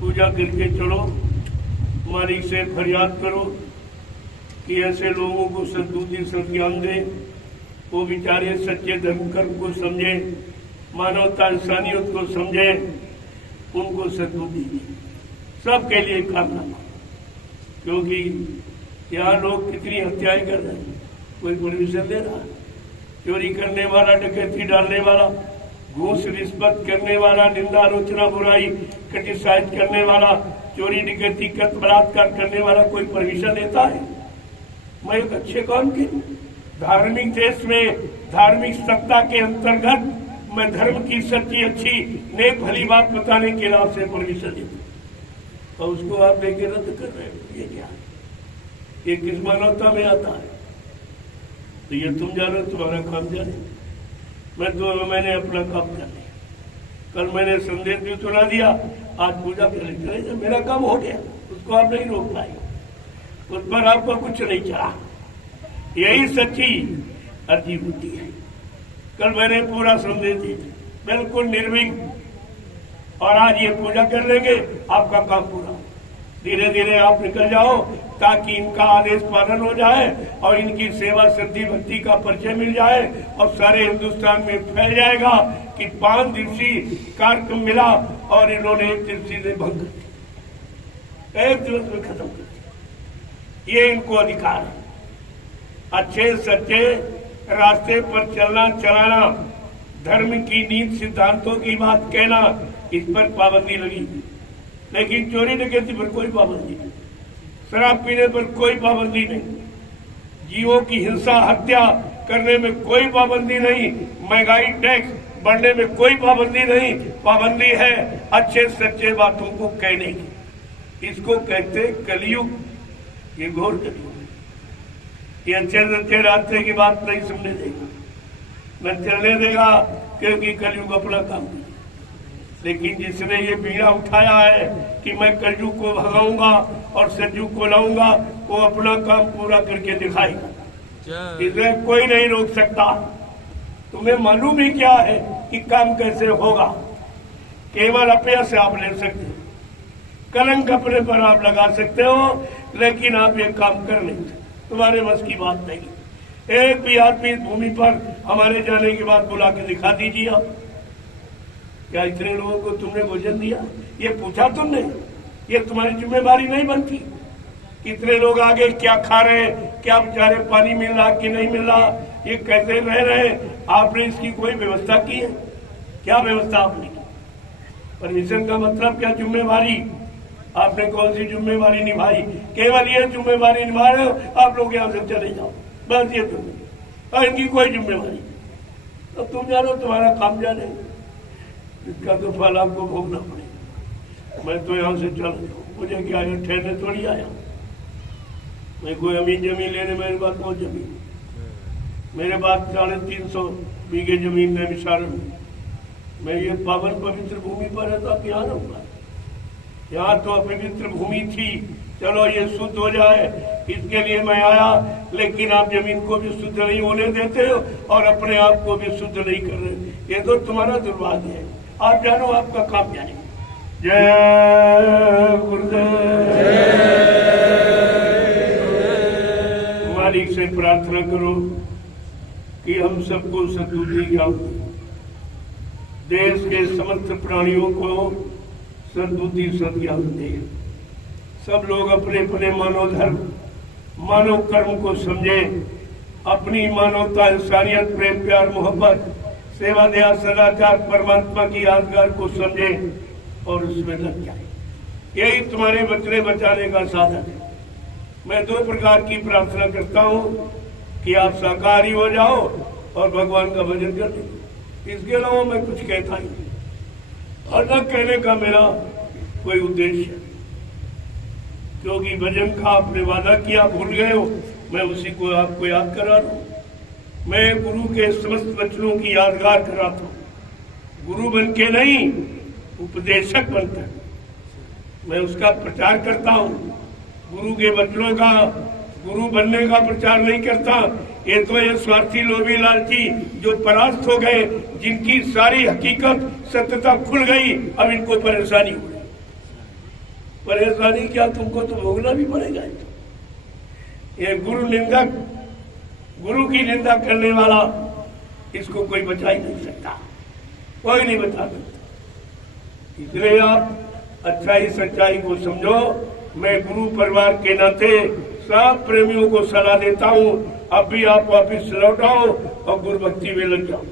पूजा करके चलो, मालिक से फरियाद करो कि ऐसे लोगों को सद्बुद्धि, सद्ज्ञान दे, वो बेचारे सच्चे धर्म कर्म को समझे, मानवता, इंसानियत को समझे, उनको सद्बुद्धि दे। सबके लिए कामना, क्योंकि यहाँ लोग कितनी हत्याएं कर रहे हैं, कोई परमिशन दे रहा है? चोरी करने वाला, डकैती डालने वाला, घूस रिश्वत करने वाला, निंदा आलोचना बुराई क्रिटिसाइज करने वाला, चोरी डकैती कत्ल बलात्कार करने वाला कोई परमिशन देता है? मैं एक अच्छे काम के धार्मिक देश में धार्मिक सत्ता के अंतर्गत मैं धर्म की सच्ची अच्छी नेक भली बात बताने के लिए आपसे परमिशन देता, और उसको आप देके रद्द कर रहे हो, ये क्या है? ये किस मानवता में आता है? तो ये तुम जानो, तुम्हारा काम जाने। मैंने अपना काम कर लिया। कल मैंने संदेश भी सुना दिया, आज पूजा कर ली, मेरा काम हो गया, उसको आप नहीं रोक पाए, उस पर आपको कुछ नहीं चला। यही सच्ची अर्जी होती है। कल मैंने पूरा संदेश दिया, बिल्कुल निर्विघ्न, और आज ये पूजा कर लेंगे, आपका काम पूरा। धीरे धीरे आप निकल जाओ ताकि इनका आदेश पालन हो जाए और इनकी सेवा सिद्धि भक्ति का परिचय मिल जाए और सारे हिंदुस्तान में फैल जाएगा कि 5 दिवसीय कार्यक्रम मिला और इन्होंने 1 दिवसीय से भंग कर दिया, 1 दिवस में खत्म कर दिया। ये इनको अधिकार है। अच्छे सच्चे रास्ते पर चलना चलाना, धर्म की नीति सिद्धांतों की बात कहना, इस पर पाबंदी लगी, लेकिन चोरी डकैती पर कोई पाबंदी नहीं, शराब पीने पर कोई पाबंदी नहीं, जीवों की हिंसा हत्या करने में कोई पाबंदी नहीं, महंगाई टैक्स बढ़ने में कोई पाबंदी नहीं। पाबंदी है अच्छे सच्चे बातों को कहने की। इसको कहते कलयुग, ये घोर कलयुग। ये अच्छे सच्चे रास्ते की बात नहीं सुनने देगा, न चलने देगा, क्योंकि कलयुग अपना काम करे। लेकिन जिसने ये बीड़ा उठाया है कि मैं कलयुग को भगाऊंगा और सतयुग को लाऊंगा, वो अपना काम पूरा करके दिखाएगा। इसे कोई नहीं रोक सकता। तुम्हें मालूम ही क्या है कि काम कैसे होगा? केवल अपयश आप ले सकते हो, कलंक अपने पर आप लगा सकते हो, लेकिन आप ये काम कर नहीं सकते, तुम्हारे बस की बात नहीं। एक भी आदमी भूमि पर हमारे जाने के बाद बुला के दिखा दीजिए आप, क्या इतने लोगों को तुमने भोजन दिया? ये पूछा तुमने? ये तुम्हारी जिम्मेवारी नहीं बनती? इतने लोग आगे क्या खा रहे हैं, क्या बेचारे पानी मिल रहा कि नहीं मिल रहा, ये कैसे रह रहे हैं? आपने इसकी कोई व्यवस्था की है? क्या व्यवस्था आपने की? परमिशन का मतलब क्या? जिम्मेवारी। आपने कौन सी जिम्मेवारी निभाई? केवल ये जिम्मेवारी निभा रहे हो, आप लोग यहाँ से चले जाओ, बस ये जिम्मेवारी, और इनकी कोई जिम्मेवारी। तो तुम जानो, तुम्हारा काम जाने, इसका तो फल आपको भोगना पड़ेगा। मैं तो यहाँ से चल रहा, मुझे क्या है, ठहरने थोड़ी आया। मैं कोई अमीन जमीन लेने, मेरे पास बहुत जमीन, मेरे पास 350 बीघे जमीन में विशारण में। मैं ये पावन पवित्र भूमि पर है, तो आप यहाँ रहूंगा। यहाँ तो अपवित्र भूमि थी, चलो ये शुद्ध हो जाए, इसके लिए मैं आया, लेकिन आप जमीन को भी शुद्ध नहीं होने देते हो और अपने आप को भी शुद्ध नहीं कर रहे। ये तो तुम्हारा दुर्भाग्य है। आप जानो, आपका काम जाने। जय गुरुदेव। मालिक से प्रार्थना करो कि हम सबको सद्बुद्धि ज्ञान दे, देश के समस्त प्राणियों को सद्बुद्धि सद्ज्ञान दे। सब लोग अपने अपने मानव धर्म, मानव कर्म को समझे, अपनी मानवता, इंसानियत, प्रेम, प्यार, मोहब्बत, सेवा, दया, सदाचार, परमात्मा की यादगार को समझे और उसमें लग जाए। यही तुम्हारे बचने बचाने का साधन है। मैं 2 प्रकार की प्रार्थना करता हूँ कि आप शाकाहारी हो जाओ और भगवान का भजन कर दो। इसके अलावा मैं कुछ कहता ही नहीं, और न कहने का मेरा कोई उद्देश्य है, क्योंकि भजन का आपने वादा किया, भूल गए हो, मैं उसी को आपको याद करा रहा हूँ। मैं गुरु के समस्त वचनों की यादगार कराता हूँ, गुरु बन के नहीं, उपदेशक बनकर मैं उसका प्रचार करता हूँ। गुरु के वचनों का, गुरु बनने का प्रचार नहीं करता। ये तो ये स्वार्थी, लोभी, लालची जो परास्त हो गए, जिनकी सारी हकीकत सत्यता खुल गई, अब इनको परेशानी हो गई। परेशानी क्या, तुमको तो भोगना भी पड़ेगा। ये गुरु निंदक, गुरु की निंदा करने वाला, इसको कोई बचा ही नहीं सकता, कोई नहीं बचा सकता। इसलिए आप अच्छाई सच्चाई को समझो। मैं गुरु परिवार के नाते सब प्रेमियों को सलाह देता हूँ, अब भी आप वापिस लौट आओ और गुरुभक्ति में लग जाओ।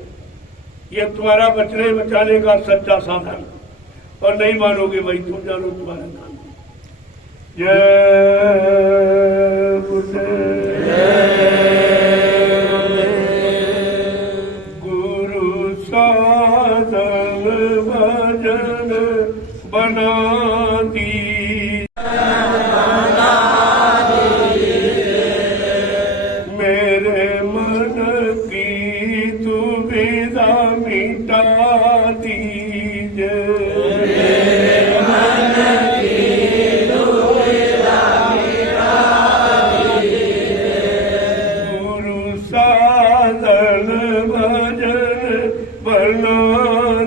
ये तुम्हारा बचने बचाने का सच्चा साधन, और नहीं मानोगे भाई तुम जानो तुम्हारा काम। जय गुरु साधन भजन बना दी। मेरे मन की दुविधा मिटा दीजिए। गुरु साधन भजन बना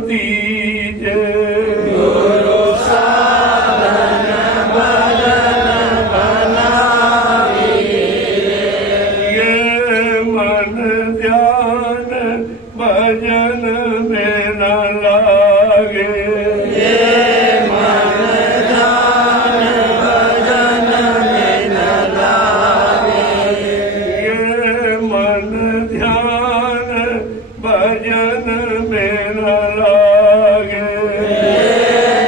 दीजिए। भजन में न लागे। ये मन ध्यान भजन में न लागे। ये मन ध्यान भजन में न लागे। ये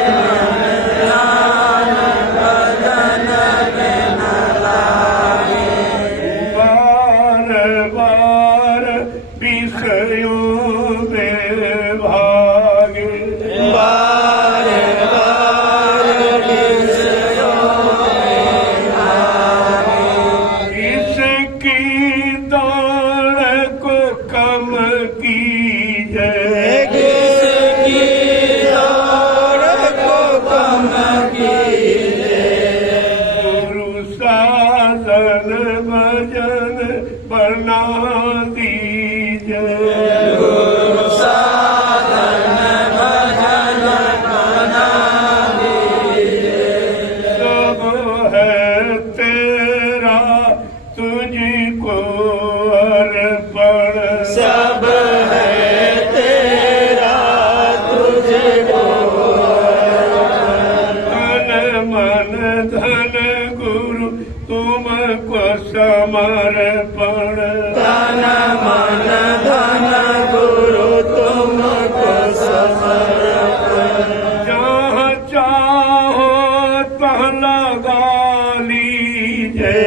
मन ध्यान भजन में न लागे। बार बार विषयों भागे। बार बार विषयों में भागे। इसकी दौड़ को कम कीजिए। इसकी दौड़ को कम कीजिए। गुरु साधन भजन बना दीजिए। तुझको अर्पण सब है तेरा, तुझको तन मन धन गुरु तुमको समर्पण। तन मन धन गुरु तुमको समर्पण। जहाँ चाहो तहाँ लगा लीजिए।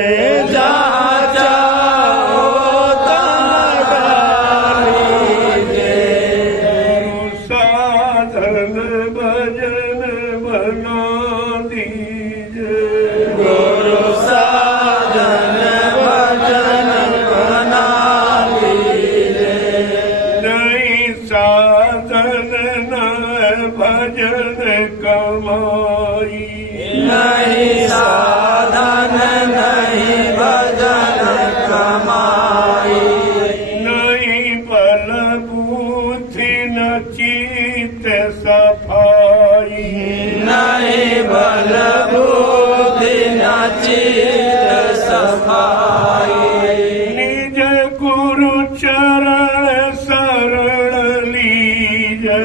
भजन बना दीजिए। गुरु साधन भजन बना दीजिए। नहीं साधन न भजन कमाई। नहीं साधन नहीं भजन कमाई। नहीं बल बुद्धि न चित सफाई। नहीं बल बुद्धि न चित सफाई। निज गुरु चरण शरण लीजिए।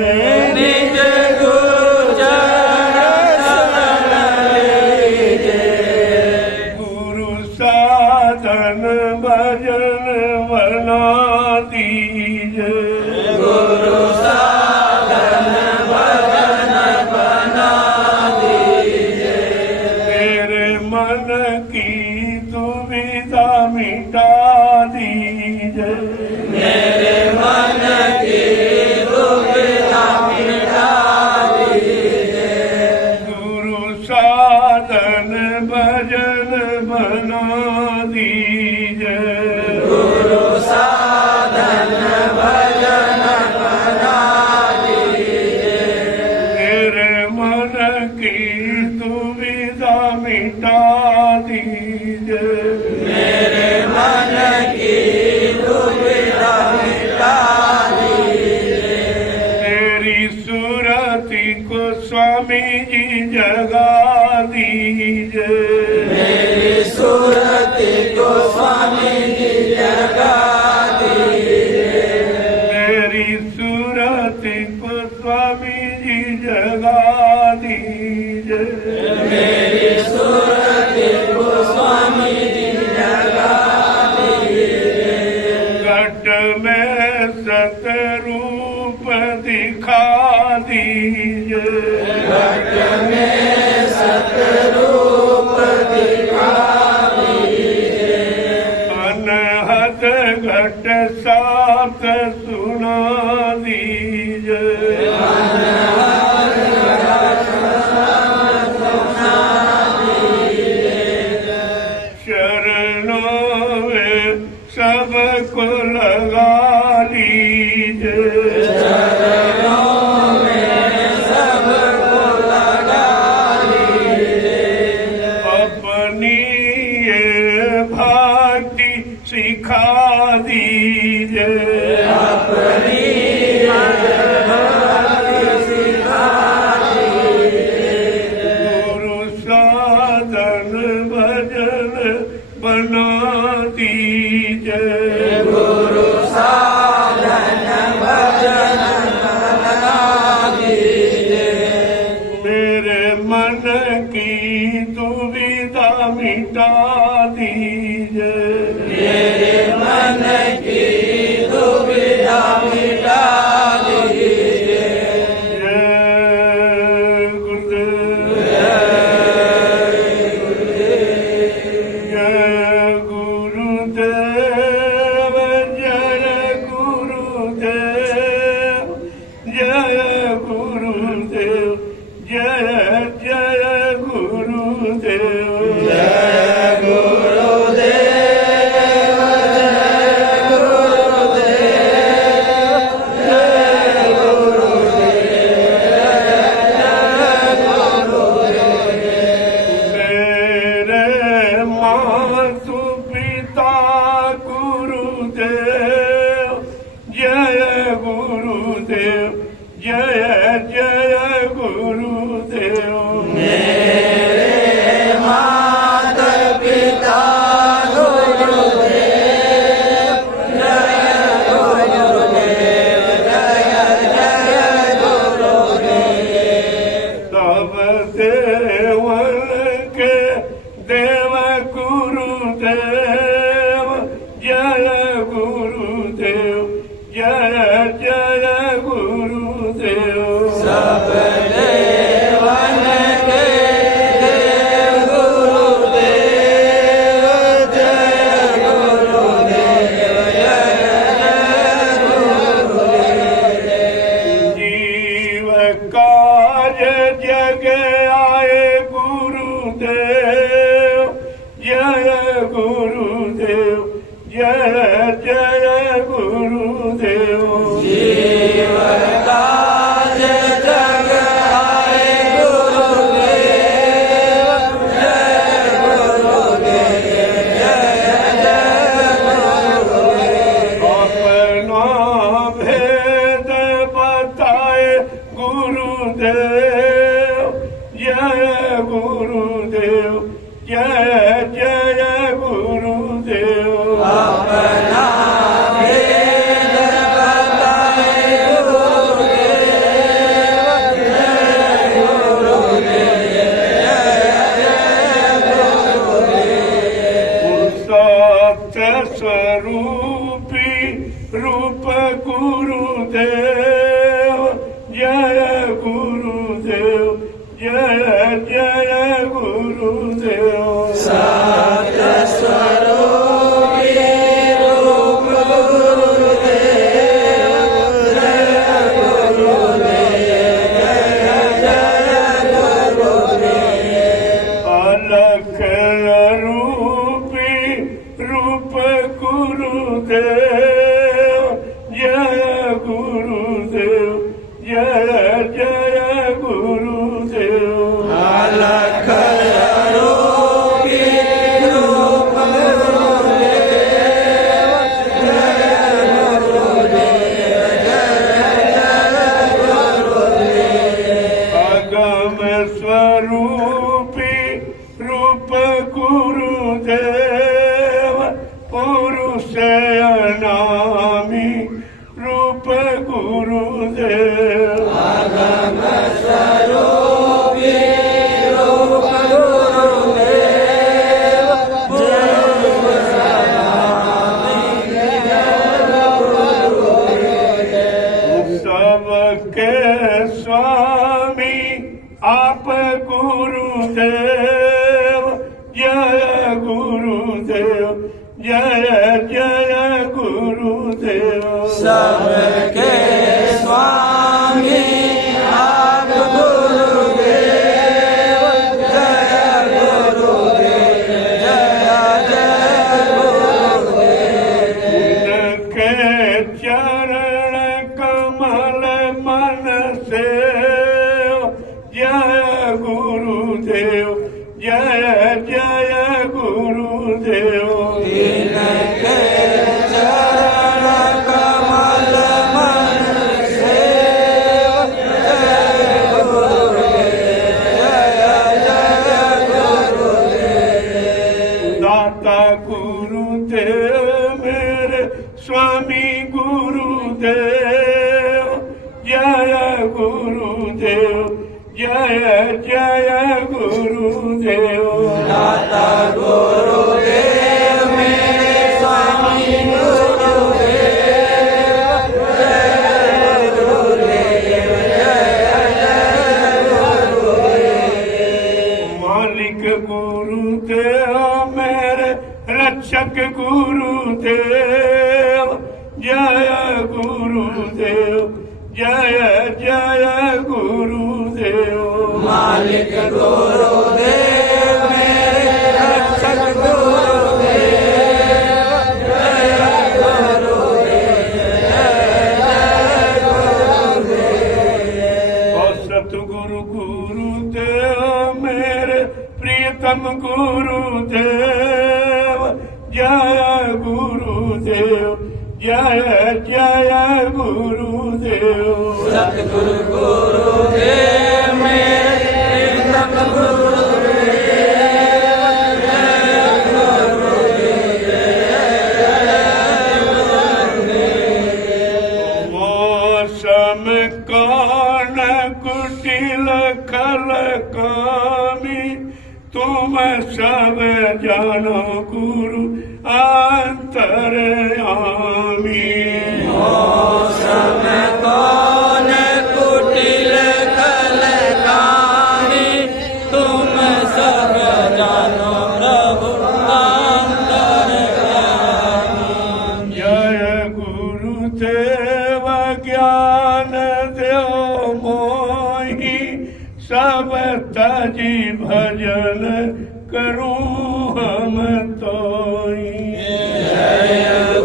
निज गुरु चरण शरण लीजिए। गुरु साधन भजन बना दीजिए। गुरु साधन भजन बना दीजिए। मेरे मन की दुविधा मिटा दीजिए। मेरे मन की दुविधा मिटा दीजिए। गुरु साधन भजन बना दीजिए। गुरु साधन भजन बना दीजिए। मेरे मन की दुविधा मिटा दीजिए। मेरे मन की दुविधा मिटा दीजिए। मेरी सूरती को स्वामी जी जगा दीजिए। मेरी सूरती को स्वामी जी जगा दीजिए। मेरी सूरती को स्वामी जी जगा दीजिए। मेरी सूरती को स्वामी जी जगा दीजिए। सिखा दीजिए, अपनी गुरु साधन भजन बना दीजिए, गुरु साधन भजन बना दीजिए, मेरे मन की दुविधा मिटा दीजिए, मेरे मन की दुविधा मिटा दीजिए, जय गुरुदेव, जय गुरुदेव, जय गुरुदेव, जय गुरुदेव, जय जय गुरुदेव, जय गुरुदेव, जय गुरुदेव, मेरे मातु पिता गुरुदेव, जय गुरुदेव, जय जय गुरुदेव, मेरे माता पिता गुरुदेव, जय गुरुदेव, जय जय गुरुदेव, सब देवन के देव गुरुदेव, जय गुरुदेव, जय जय गुरुदेव, सब देवन के देव गुरुदेव, जय गुरुदेव, जय जय गुरुदेव, जीव कार्य जग आए गुरुदेव, जय गुरुदेव, जय जय गुरुदेव, जीव कार्य जग आए गुरुदेव, जय गुरुदेव, जय जय गुरुदेव, अपना भेद बताए गुरुदेव, जय गुरुदेव, जय जय गुरुदेव, अपना भेद बताए गुरुदेव, जय गुरुदेव, जय गुरुदेव, सत्य स्वरूपी रूप गुरुदेव, जय गुरुदेव, जय जय गुरुदेव, सत्य स्वरूपी रूप गुरुदेव, जय गुरुदेव, जय जय गुरुदेव, अलख रूपी रूप गुरुदेव, जय गुरुदेव, जय जय गुरुदेव, अलख रूपी रूप गुरुदेव, जय गुरुदेव, जय जय गुरुदेव, अगम स्वरूपी रूप गुरुदेव, पुरुष अनामी रूप गुरुदेव, अगम स्वरूपी रूप गुरुदेव, पुरुष अनामी गुरुदेव, सबके स्वामी आप गुरुदेव, जय गुरुदेव, जय जय गुरुदेव, सबके स्वामी आप गुरुदेव, जय गुरुदेव, जय जय गुरुदेव, उनके चरण कमल मन से, जय गुरुदेव, जय जय गुरुदेव, इनके मालिक गुरुदेव मेरे रक्षक गुरुदेव, जय गुरुदेव, जय जय गुरुदेव। मालिक गुरुदेव मेरे रक्षक गुरुदेव, जय गुरुदेव, जय गुरुदेव। और सतगुरु गुरुदेव मेरे प्रियतम गुरुदेव, जय गुरुदेव, जय जय गुरुदेव। सतगुरु गुरुदेव मेरे प्रियतम गुरुदेव, जय गुरुदेव, जय गुरुदेव। मौसम कौन कुटिल खल कामी, तुम सब जानो गुरु अंतर्यामी। मौसम कौन कुटिल खल कामी, तुम सब जानो प्रभु अंतर्यामी। जय गुरुदेव ज्ञान देव मोहि, सब तजी भजन करूं हम तोई। जय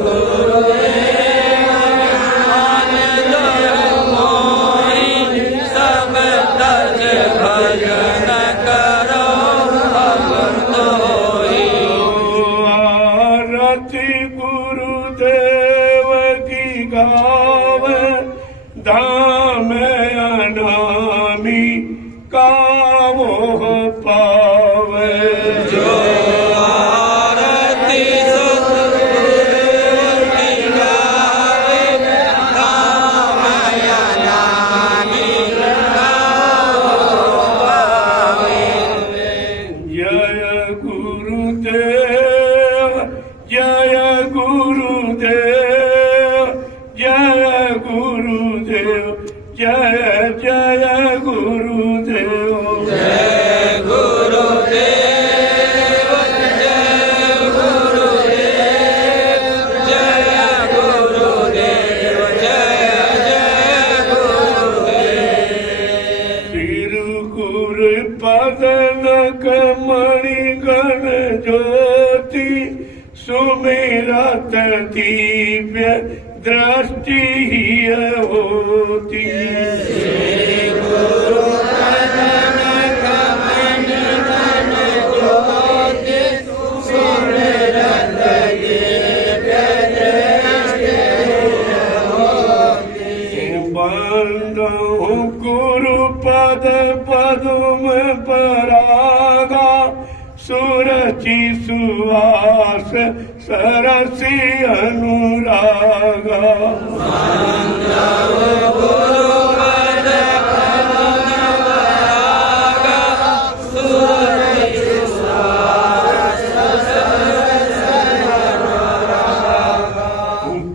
गुरुदेव ज्ञान देव मोहि, सब तज भजन करो हम तोई। आरती गुरुदेव की गावे, धाम अनामी कावो पावे। जो आरती सतगुरु की गावे, धाम अनामी कावो पावे। जय गुरुदेव, जय गुरुदेव, जय गुरुदेव, जय जय गुरुदेव। जय गुरुदेव, जय गुरुदेव, जय गुरुदेव, जय जय गुरुदेव। तिरुगुरु पदनक मणि गण ज्योति, सुमिरत दिव्य दृष्टि होती। गुरु पद पदुम परागा, सुरचि सुवास सरसी अनुरागा।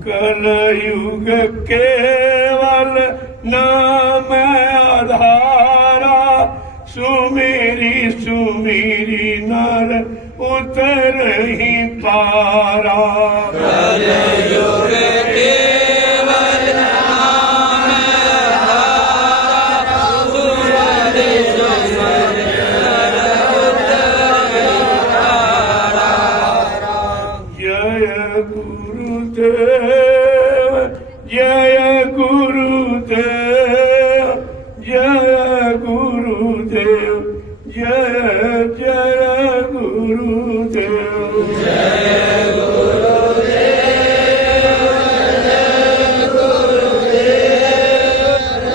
कलयुग केवल नाम आधारा, सुमेरी सुमेरी नर उतर ही पारा। कलयुग केवल नाम आधारा, सुमेरी सुमेरी नर उतर ही पारा। जय गुरुदेव, जय गुरुदेव, जय गुरुदेव, जय जय गुरुदेव। जय गुरुदेव,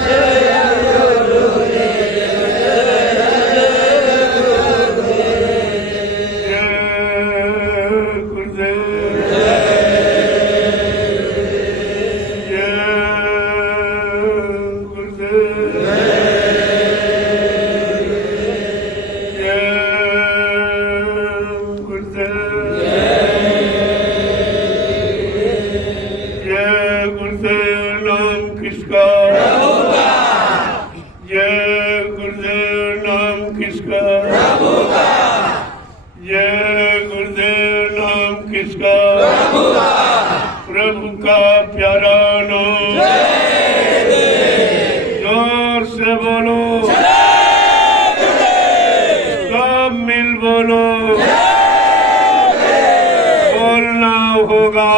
जय गुरुदेव, जय गुरुदेव, जय गुरुदेव, बोलना होगा,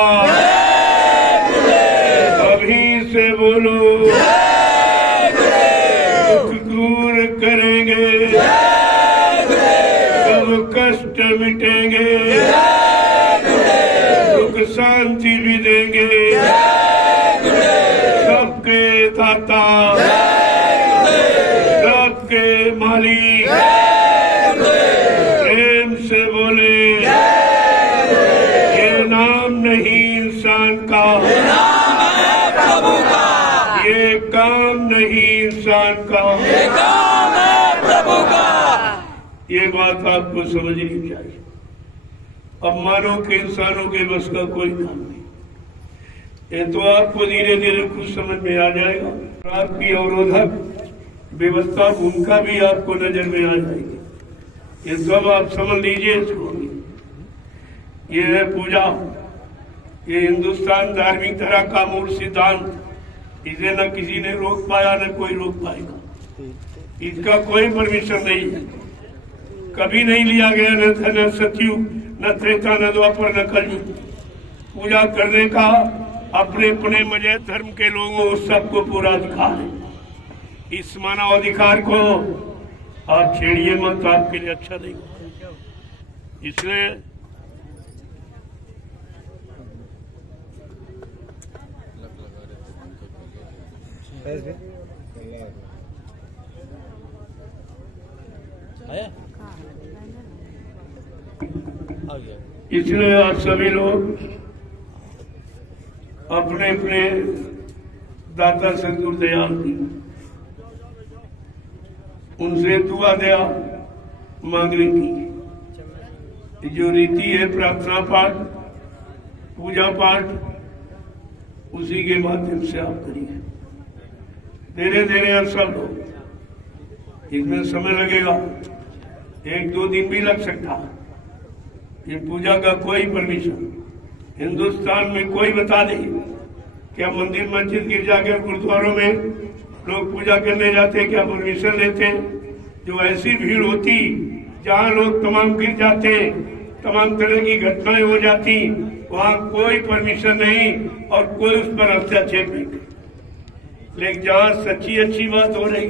अभी से बोलो, दुख दूर करेंगे, सब कष्ट मिटेंगे, सुख शांति भी देंगे, सबके दाता, सबके मालिक, प्रेम से बोले, ये नाम नहीं इंसान का, प्रभु का, ये काम नहीं इंसान का, ये काम है प्रभु का। ये बात आपको समझनी चाहिए। अब मानो कि इंसानों के बस का कोई काम नहीं, ये तो आपको धीरे धीरे कुछ समझ में आ जाएगा। आपकी अवरोधक व्यवस्था भूमिका भी आपको नजर में आ जाएगी। ये सब आप समझ लीजिए इसको। ये है पूजा, ये हिंदुस्तान धार्मिक धरा का मूल सिद्धांत। इसे न किसी ने रोक पाया न कोई रोक पाएगा। इसका कोई परमिशन नहीं है, कभी नहीं लिया गया, न सतयुग, न त्रेता, न द्वापर, न कलयुग। पूजा करने का अपने अपने मजहब धर्म के लोगों सबको पूरा अधिकार है। इस मानव अधिकार को आप छेड़िए मत, आपके लिए अच्छा नहीं। इसलिए आप सभी लोग अपने अपने दाता सदगुरु दयाल जी उनसे दुआ दया मांगने की जो रीति है, प्रार्थना पाठ, पूजा पाठ, उसी के माध्यम से आप करिए। धीरे धीरे आप सब लोग, इसमें समय लगेगा, 1-2 दिन भी लग सकता। ये पूजा का कोई परमिशन हिंदुस्तान में कोई बता दे। क्या मंदिर, मस्जिद, गिरजाघर, गुरुद्वारों में लोग पूजा करने जाते, क्या परमिशन लेते? जो ऐसी भीड़ होती जहाँ लोग तमाम गिर जाते, तमाम तरह की घटनाएं हो जाती, वहाँ कोई परमिशन नहीं और कोई उस पर हस्तक्षेप नहीं। लेकिन जहाँ सच्ची अच्छी बात हो रही,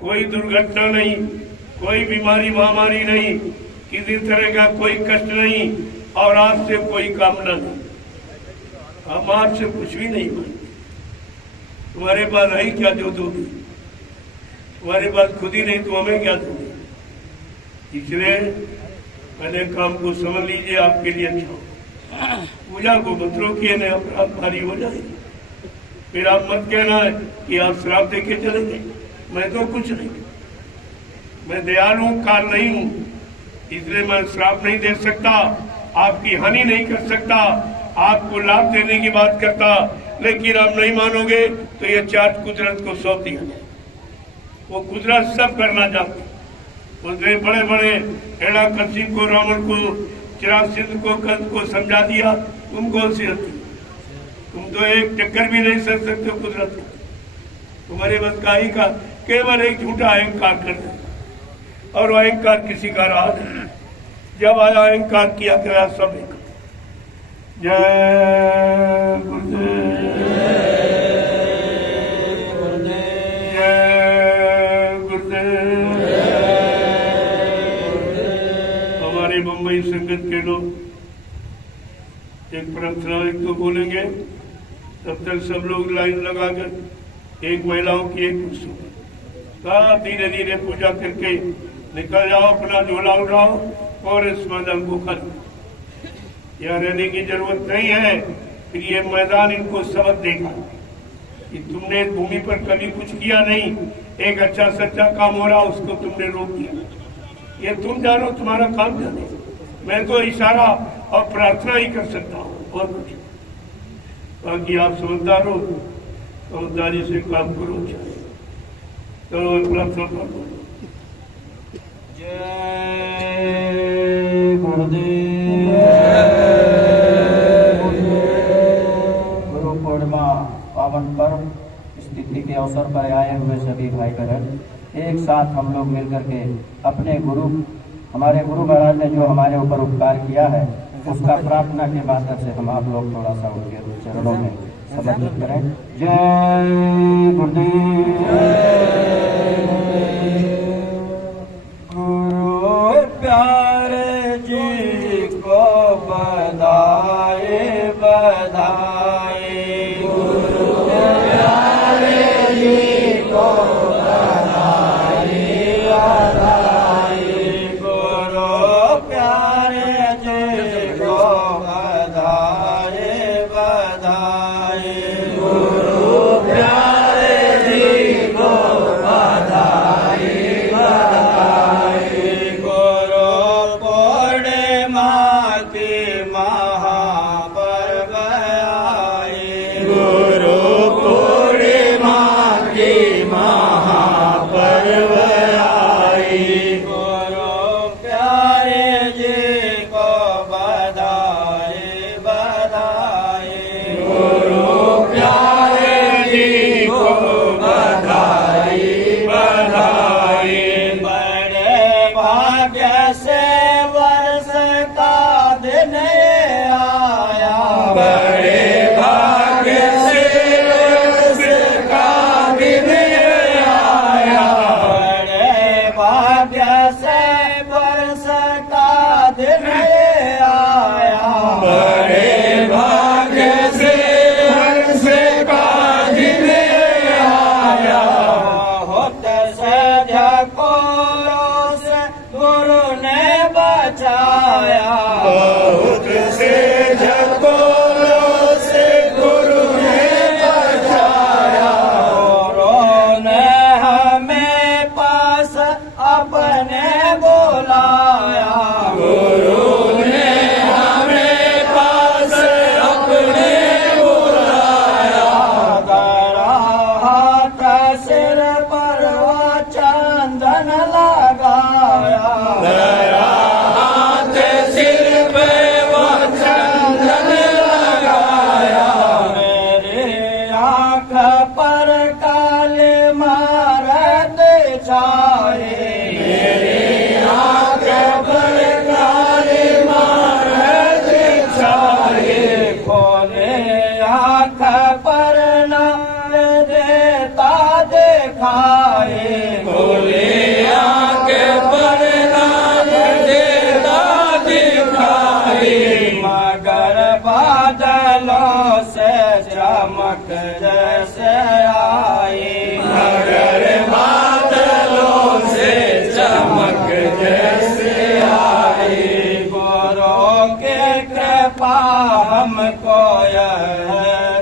कोई दुर्घटना नहीं, कोई बीमारी महामारी नहीं, किसी तरह का कोई कष्ट नहीं और आपसे कोई कामना नहीं, हम आपसे कुछ भी नहीं मांगते। तुम्हारे पास है क्या जो दोगे? तुम्हारे पास खुद ही नहीं तो हमें क्या दोगे? इसलिए पहले काम को समझ लीजिए, आपके लिए अच्छा हो। पूजा को मत रोकिए, नहीं अपराध भारी हो जाएगी। फिर आप मत कहना है कि आप श्राप दे के चलेंगे। मैं तो कुछ नहीं, मैं दयालु हूँ, काल नहीं हूँ, इसलिए मैं श्राप नहीं दे सकता, आपकी हानि नहीं कर सकता, आपको लाभ देने की बात करता। लेकिन आप नहीं मानोगे तो ये चार्ज कुदरत को सौंप दिया। वो कुदरत सब करना चाहती। उसने बड़े बड़े हिरण्यकशिप को, रावण को, चिरासिंध को, कंस को समझा दिया। तुम कौन सी हती? तुम तो एक टक्कर भी नहीं सक सकते कुदरत को। तुम्हारे बस का ही का केवल एक झूठा अहंकार कर दे, और अहंकार किसी का राज है। जब आया अहंकार किया गया सब एक। जय गुरुदेव, जय गुरुदेव। हमारे मुंबई संगत के लोग एक प्रार्थना एक तो बोलेंगे, तब तक सब लोग लाइन लगाकर एक महिलाओं की एक पुरुषों धीरे धीरे पूजा करके निकल जाओ, अपना झोला उठाओ और इस मैदान को खा लो। यहाँ रहने की जरूरत नहीं है। फिर ये मैदान इनको सबक देगा कि तुमने भूमि पर कभी कुछ किया नहीं, एक अच्छा सच्चा काम हो रहा उसको तुमने रोक दिया। ये तुम जानो, तुम्हारा काम जाने। मैं तो इशारा और प्रार्थना ही कर सकता हूँ और कुछ। बाकी आप समझदार हो, समझदारी से काम करो। चलो प्रार्थना करो। जय गुरुदेव। गुरु पूर्णिमा पावन पर्व तिथि के अवसर पर आए हुए सभी भाई बहन, एक साथ हम लोग मिलकर के अपने गुरु हमारे गुरु महाराज ने जो हमारे ऊपर उपकार किया है उसका प्रार्थना के माध्यम से हम आप लोग थोड़ा सा उनके चरणों में समर्पित करें। जय गुरुदेव। गुरु प्यारे जी को बधाई बधाई, गुरु प्यारे जी को बधाई बधाई, गुरु प्यारे जी को बधाई बधाई, गुरु प्यारे जी को बधाई बधाई, गुरु पूर्णिमा की महापर्व आई, गुरु पूर्णिमा की महापर्व आई, गुरु प्यारे जी को बधाई बधाई, गुरु प्यारे जी को बधाई बधाई, बड़े भाग्य से वर्ष का दिन आया, बड़े भाग्य से वर्ष का दिन आया, बड़े भाग्य से वर्ष का दिन आया, बड़े भाग्य से वर्ष का दिन आया, होते से झकोरों से गुरु ने बचाया, बहुत से झकोरों से गुरु ने बचाया, गुरु ने हमें पास अपने बुलाया, गुरु ने हमें पास अपने बुलाया, गरा हाथ सिर पर वो चंदन लगाया, गरा हाथ सिर पे वो चंदन लगाया, मेरी आँख पर काले मारत छाए, मेरी आँख पर काले मारत छाए, खोले आँख पर नाम देता दिखाए, खोले आँख पर नाम देता दिखाए, मगर बादलों से चमक जैसे आई, मगर बादलों से चमक जैसे आई, गुरु के कृपा हमको यह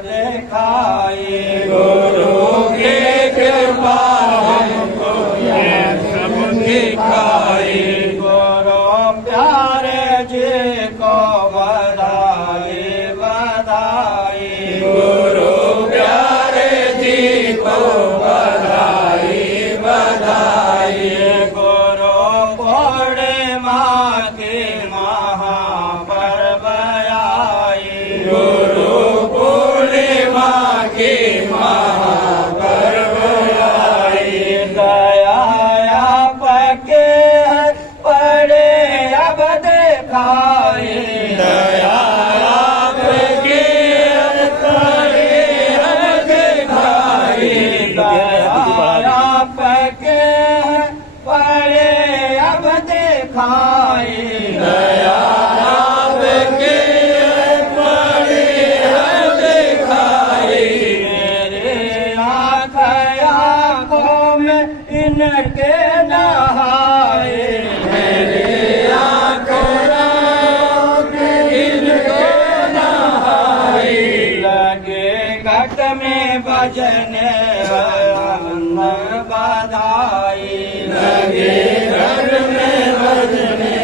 दिखाई, गुरु के कृपा हमको यह सब दिखाई, गुरु प्यारे जी को बधाई बधाई, गुरु प्यारे जी को बधाई बधाई, गुरु पूर्णिमा की महापर्व आई, गुरु पूर्णिमा की महापर्व आई, दया आपके पड़े अब दिखाई, दया आपके पड़े अब दिखाई, दया आपके पड़े अब दिखाई, दया आपके पड़े अब दिखाई, मेरे आँखों में इनके नहाए, मेरे आँखों में इनके नहाए, लगे घट में बजने बधाई, लगे घट में बजने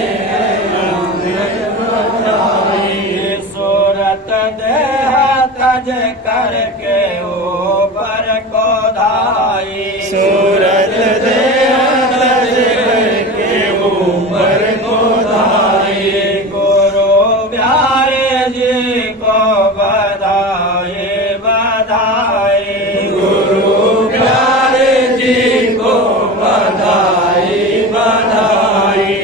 बधाई, सूरत देह तज करके ऊपर को धाई, सूरत देह तज करके ऊपर को धाई, गुरु प्यारे जी को बधाई बधाई, गुरु प्यारे जी को बधाई बधाई,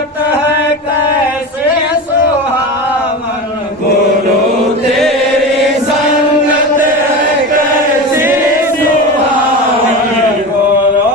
संगत है कैसे सुहावन, गुरु तेरी संगत है कैसे सुहावन, गुरु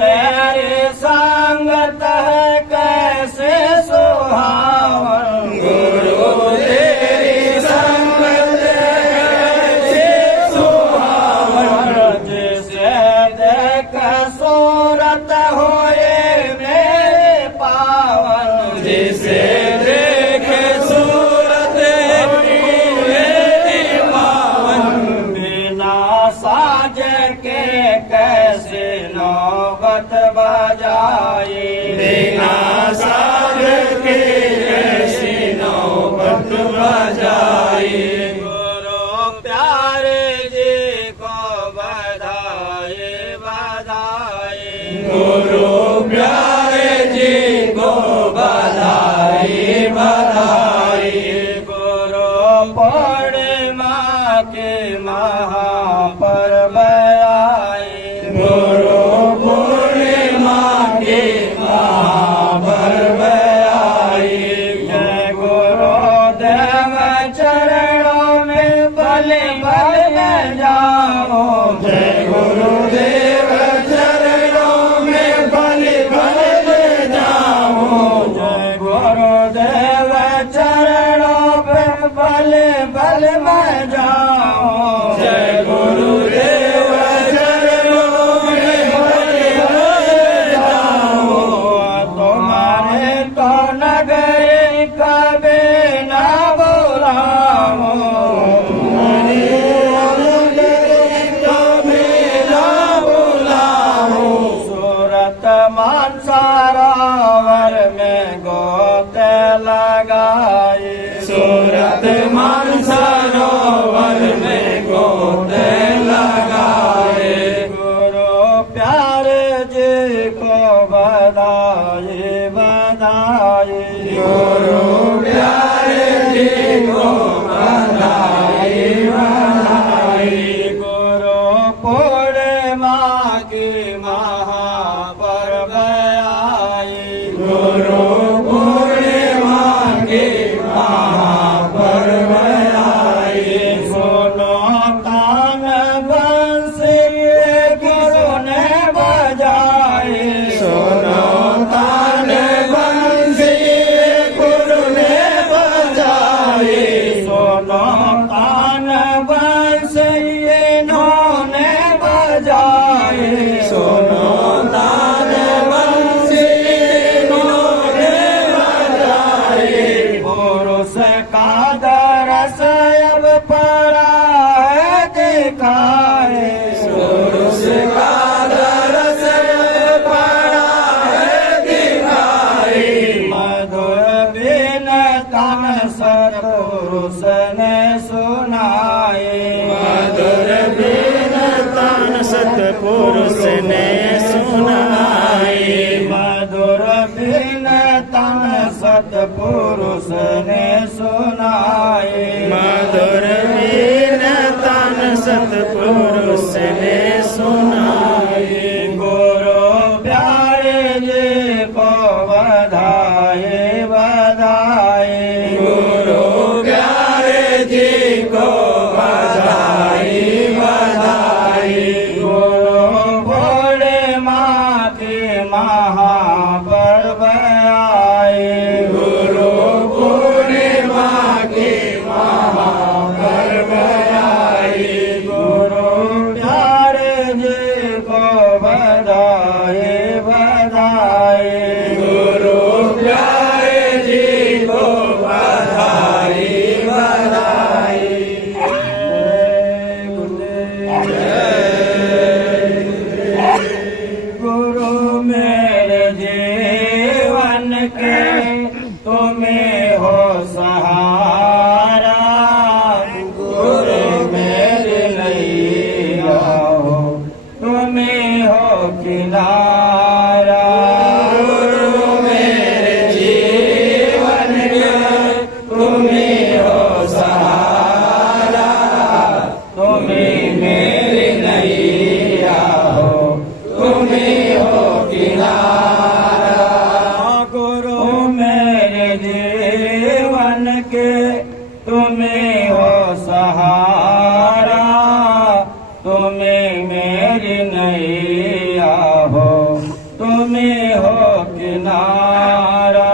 तेरी संगत है कैसे सुहावन, गुरु तेरी संगत है कैसे सुहावन, जिसे देख सूरत होए मेरे पावन, जिसे देख सूरत होए मेरे पावन, बिना साज के कैसे नौबत बजाए, बिना साज के कैसे नौबत बजाए, गुरु प्यारे जी को बधाई बधाई, गुरु प्यारे जी को बधाई बधाई, गुरु पूर्णिमा के महापर्व आए, गुरु पूर्णिमा के महापर्व आए, जय गुरुदेव चरणों में बल बल में जाओ, जय गुरुदेव चरणों में बल बल में जाओ, जय गुरुदेव चरणों में बल बल में जाओ, जय गुरुदेव चरणों में बल बल में जाओ, तुम्हारे तो नगरी कभी न बुलाओ, तुम्हारे नगरी कभी न बुलाओ, सूरत मानसरोवर में गोते लगाए, सूरत मानसरोवर में गोते लगाए, गुरु प्यारे जी को बधाई बधाई, गुरु प्यारे जी को बधाई बधाई, गुरु पूर्णिमा की महापर्व आई, गुरु पूर्णिमा की महापर्व आई, सुनो तान बंसी गुरु ने बजाए, सुनो तान बंसी गुरु ने बजाए, सुनो तान बंसी इन्होंने बजाए, सुनो तान बंसी इन्होंने बजाए, पुरुष का दरस अब पड़ा है दिखाए, पुरुष का दरस पड़ा है दिखाए, मधुर बिन तन सतपुरुष ने सुनाए, मधुर बिन तन सतपुरुष ने सुनाए, मधुर बिन तन सतपुरुष ने सुनाए, मधुर बिन तन सतपुरुष ने सुनाए, गुरु प्यारे जी को बधाई बधाई, गुरु प्यारे जी को बधाई बधाई, गुरु पूर्णिमा की महापर्व आए, गुरु पूर्णिमा की महापर्व आए, गुरु प्यारे जी को बधाई बधाई, गुरु प्यारे जी को बधाई बधाई, गुरु मेरे जीवन के तुम्हें हो सहारा, गुरु मेरे नैया हो तुम्हें हो किनारा, गुरु मेरे जीवन के तुम्हें हो सहारा, तुम्हें मेरी नैया हो तुम्हें हो किनारा, गुरु मेरे जीवन के तुम्हें हो सहारा, तुम्हें मेरी नैया हो, तुम्हें हो किनारा।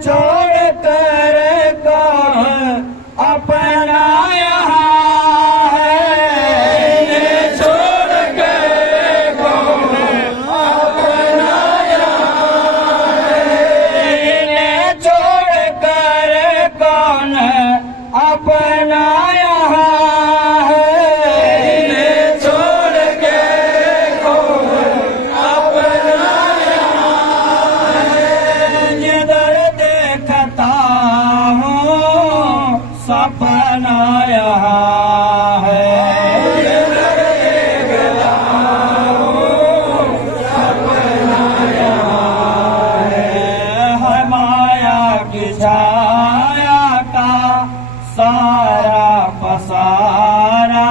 छोड़ कर कौन अपना यहाँ है, छोड़ कर कौन अपना यहाँ है, छोड़ कर कौन अपना यहाँ है, छोड़ के कौन अपना यहाँ है। जिधर देखता हूँ सपना यहाँ है, जिधर देखता हूँ सपना यहाँ है। माया की छाया का सारा पसारा,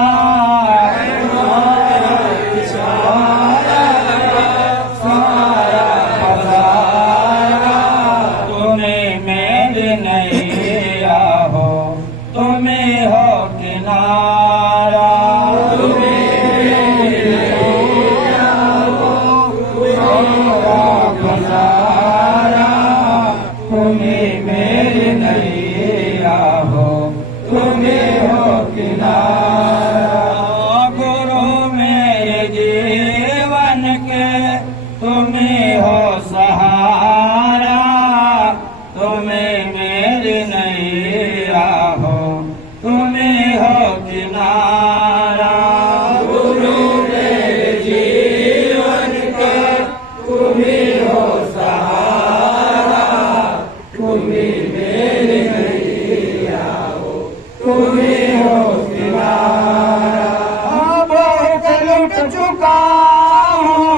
माया की छाया का सारा पसारा, तुम्हें मेरी नैया हो, तुम्हें हो किनारा, तुम्हें मेरी नैया हो, सारा पसारा, तुम्हें मेरी नैया हो, तुम्हें हो किनारा। गुरु मेरे जीवन के तुम्हें हो सहारा, तुम्हें मेरी नैया हो, तुम्हें हो किनारा। गुरु मेरे जीवन के तुम्हें हो सहारा, तुम्हें मेरी नैया हो, तुम्हें हो किनारा। बहुत लुट चुका हूँ,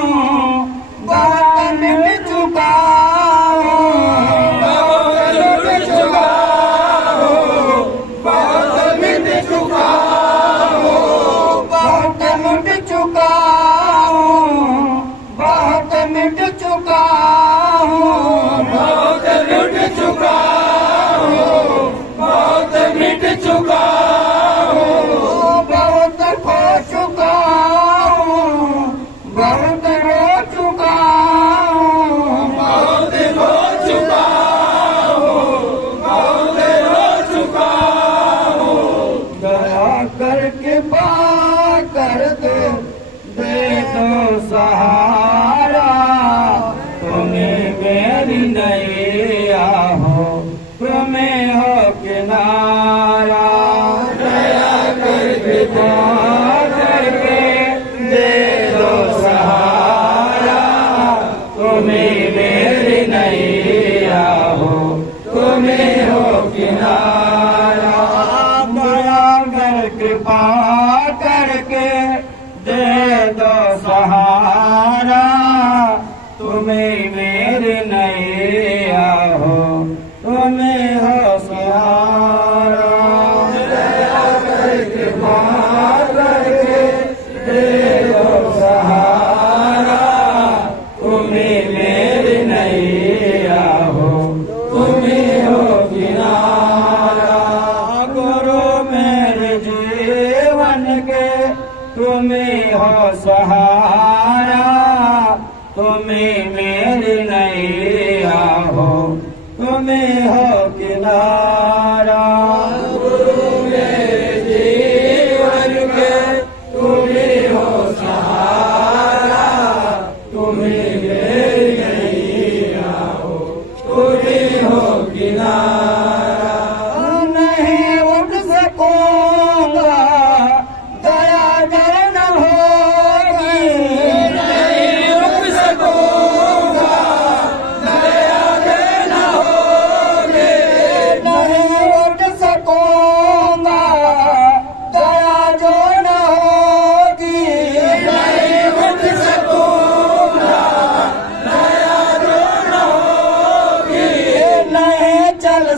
बहुत मिट चुका हूँ, बहुत लुट चुका हूँ, बहुत मिट चुका हूँ, बहुत लुट चुका हूँ, बहुत मिट चुका हूँ, बहुत लुट चुका हूँ, बहुत मिट चुका हूँ, बहुत खो चुका हूँ, बहुत रो चुका हूँ, बहुत रो चुका हूँ, बहुत रो चुका हूँ। दया करके पार कर दे दो सहारा, तुम्हें मेरी नैया हो, तुम्हें हो किनारा। दया करके पार करके दे दो सहारा, तुम्हें मेरी नैया हो, तुम्हें हो किनारा। दया करके पार करके दे दो सहारा, तुम्हें मेरी नैया हो, तुम्हें हो सहारा। दया करके पार करके दे दो सहारा, तुम्हें मेरी नैया हो, तुम्हें हो किनारा। गुरु मेरे जीवन के तुम्हें हो सहारा, तुम्हें मेरी नैया हो, तुम्हें हो किनारा। गुरु मेरे जीवन के तुम्हें हो सहारा, तुम्हें मेरी नैया हो, तुम्हें हो किनारा। नहीं उठ सकूंगा, दया डर न होगी, नहीं उठ सकूंगा, दया डर न होगी, नहीं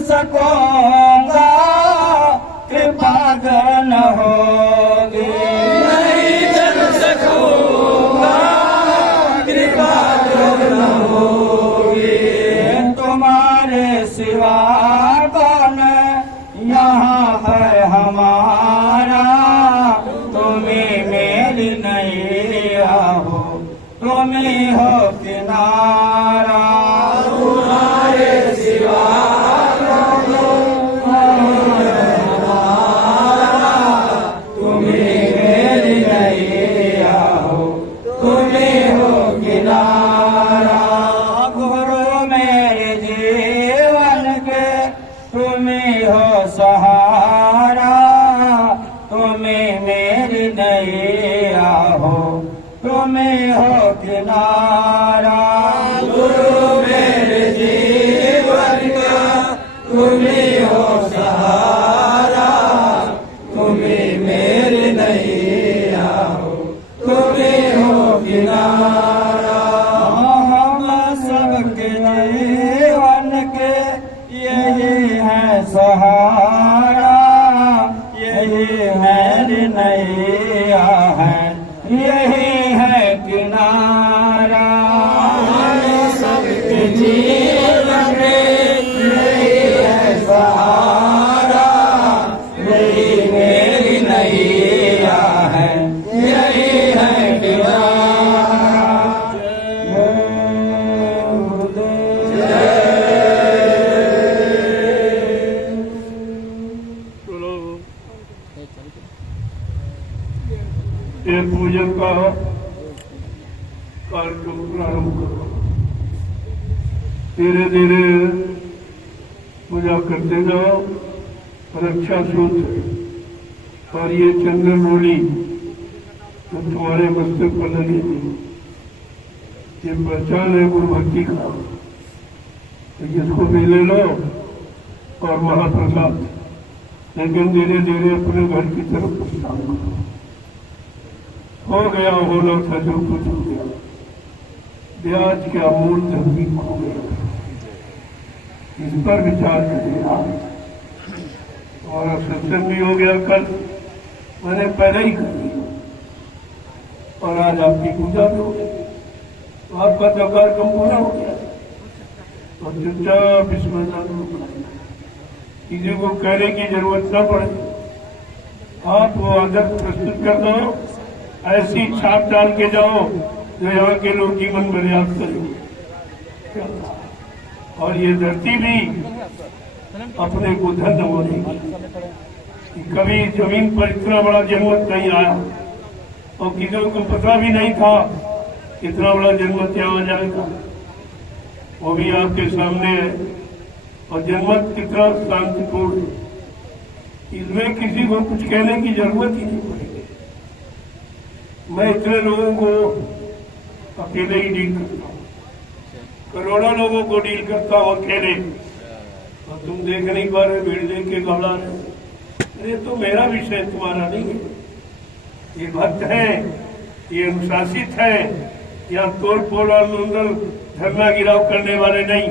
सकूंगा कृपा अगर न होगी, नहीं चल सकूंगा कृपा अगर न होगी। तुम्हारे सिवा कौन यहाँ है हमारा, तुम्हें मेरी नैया हो, तुम्हें हो किनारा। तुम्हारे सिवा तुम्हें मेरी नैया हो, तुम्हें हो किनारा। गुरु मेरे जीवन के तुम्हें हो सहारा, तुम्हें मेरी नैया हो, तुम्हें हो किनारा। गुरु मेरे जीवन का तुम्हीं हो सहारा, तुम्हीं मेरी नैया हो, तुम्हीं हो किनारा। हम सबके जीवन के यही है सहारा, यही है नैया है, यही है किनारा। सबके जीवन में यही है सहारा, यही मेरी नैया है, यही है किनारा। ये पूजन का कार्यक्रम प्रारंभ करो। धीरे धीरे पूजा करते जाओ। रक्षा सूत्र और ये चंदन रोली जो तुम्हारे मस्तक पर लगेगी, ये पहचान है गुरु भक्ति का। तो इसको भी ले लो और महाप्रसाद, लेकिन धीरे धीरे अपने घर की तरफ प्रस्थान करो। हो गया होना था जो कुछ हो गया, ब्याज के अमूल धन भी खो गया। इस पर विचार करें आज। और सत्संग भी हो गया कल, मैंने पहले ही कर दिया, और आज आपकी पूजा भी हो गई, तो आपका तो कार्यक्रम पूरा हो गया। और चुपचाप इसमें किसी को कहने की जरूरत न पड़े, आप वो आदत प्रस्तुत कर दो, ऐसी छाप डाल के जाओ जो यहाँ के लोग जीवन बर्बाद करें। और ये धरती भी अपने को धन्य बोलेगी कि कभी जमीन पर इतना बड़ा जनमत नहीं आया, और किसी को पता भी नहीं था इतना बड़ा जनमत यहाँ आ जाएगा। वो भी आपके सामने है। और जनमत कितना शांतिपूर्ण है, इसमें किसी को कुछ कहने की जरूरत ही नहीं पड़ेगी। मैं इतने लोगों को अकेले ही डील करता हूँ, करोड़ों लोगों को डील करता हूँ अकेले, और तुम देख नहीं पा रहे, भीड़ देख के घबरा रहे। अरे तो मेरा विषय तुम्हारा नहीं है। ये भक्त है, ये अनुशासित है, या तोड़ फोड़ और नंदन धरना गिराव करने वाले नहीं।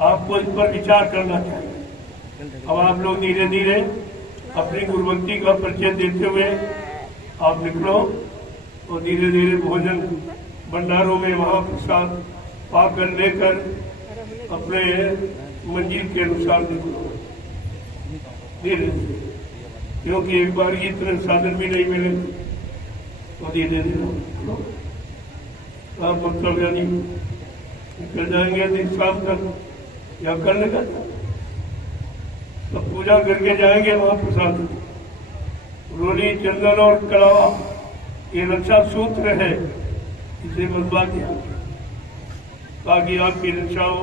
आपको इस पर विचार करना चाहिए। अब आप लोग धीरे धीरे अपनी गुरुभक्ति का परिचय देते हुए आप निकलो, और धीरे धीरे भोजन भंडारों में महाप्रसाद पाकर लेकर अपने मंजिल के अनुसार निकलो धीरे धीरे, क्योंकि एक बार इतने साधन भी नहीं मिले। तो धीरे धीरे आप मतलब यानी निकल जाएंगे दिन शाम तक, या कल निकल तो पूजा करके जाएंगे महाप्रसाद। रोली, चंदन और कलावा ये रक्षा सूत्र है, इसे बंधवा दिया ताकि आपकी रक्षा हो,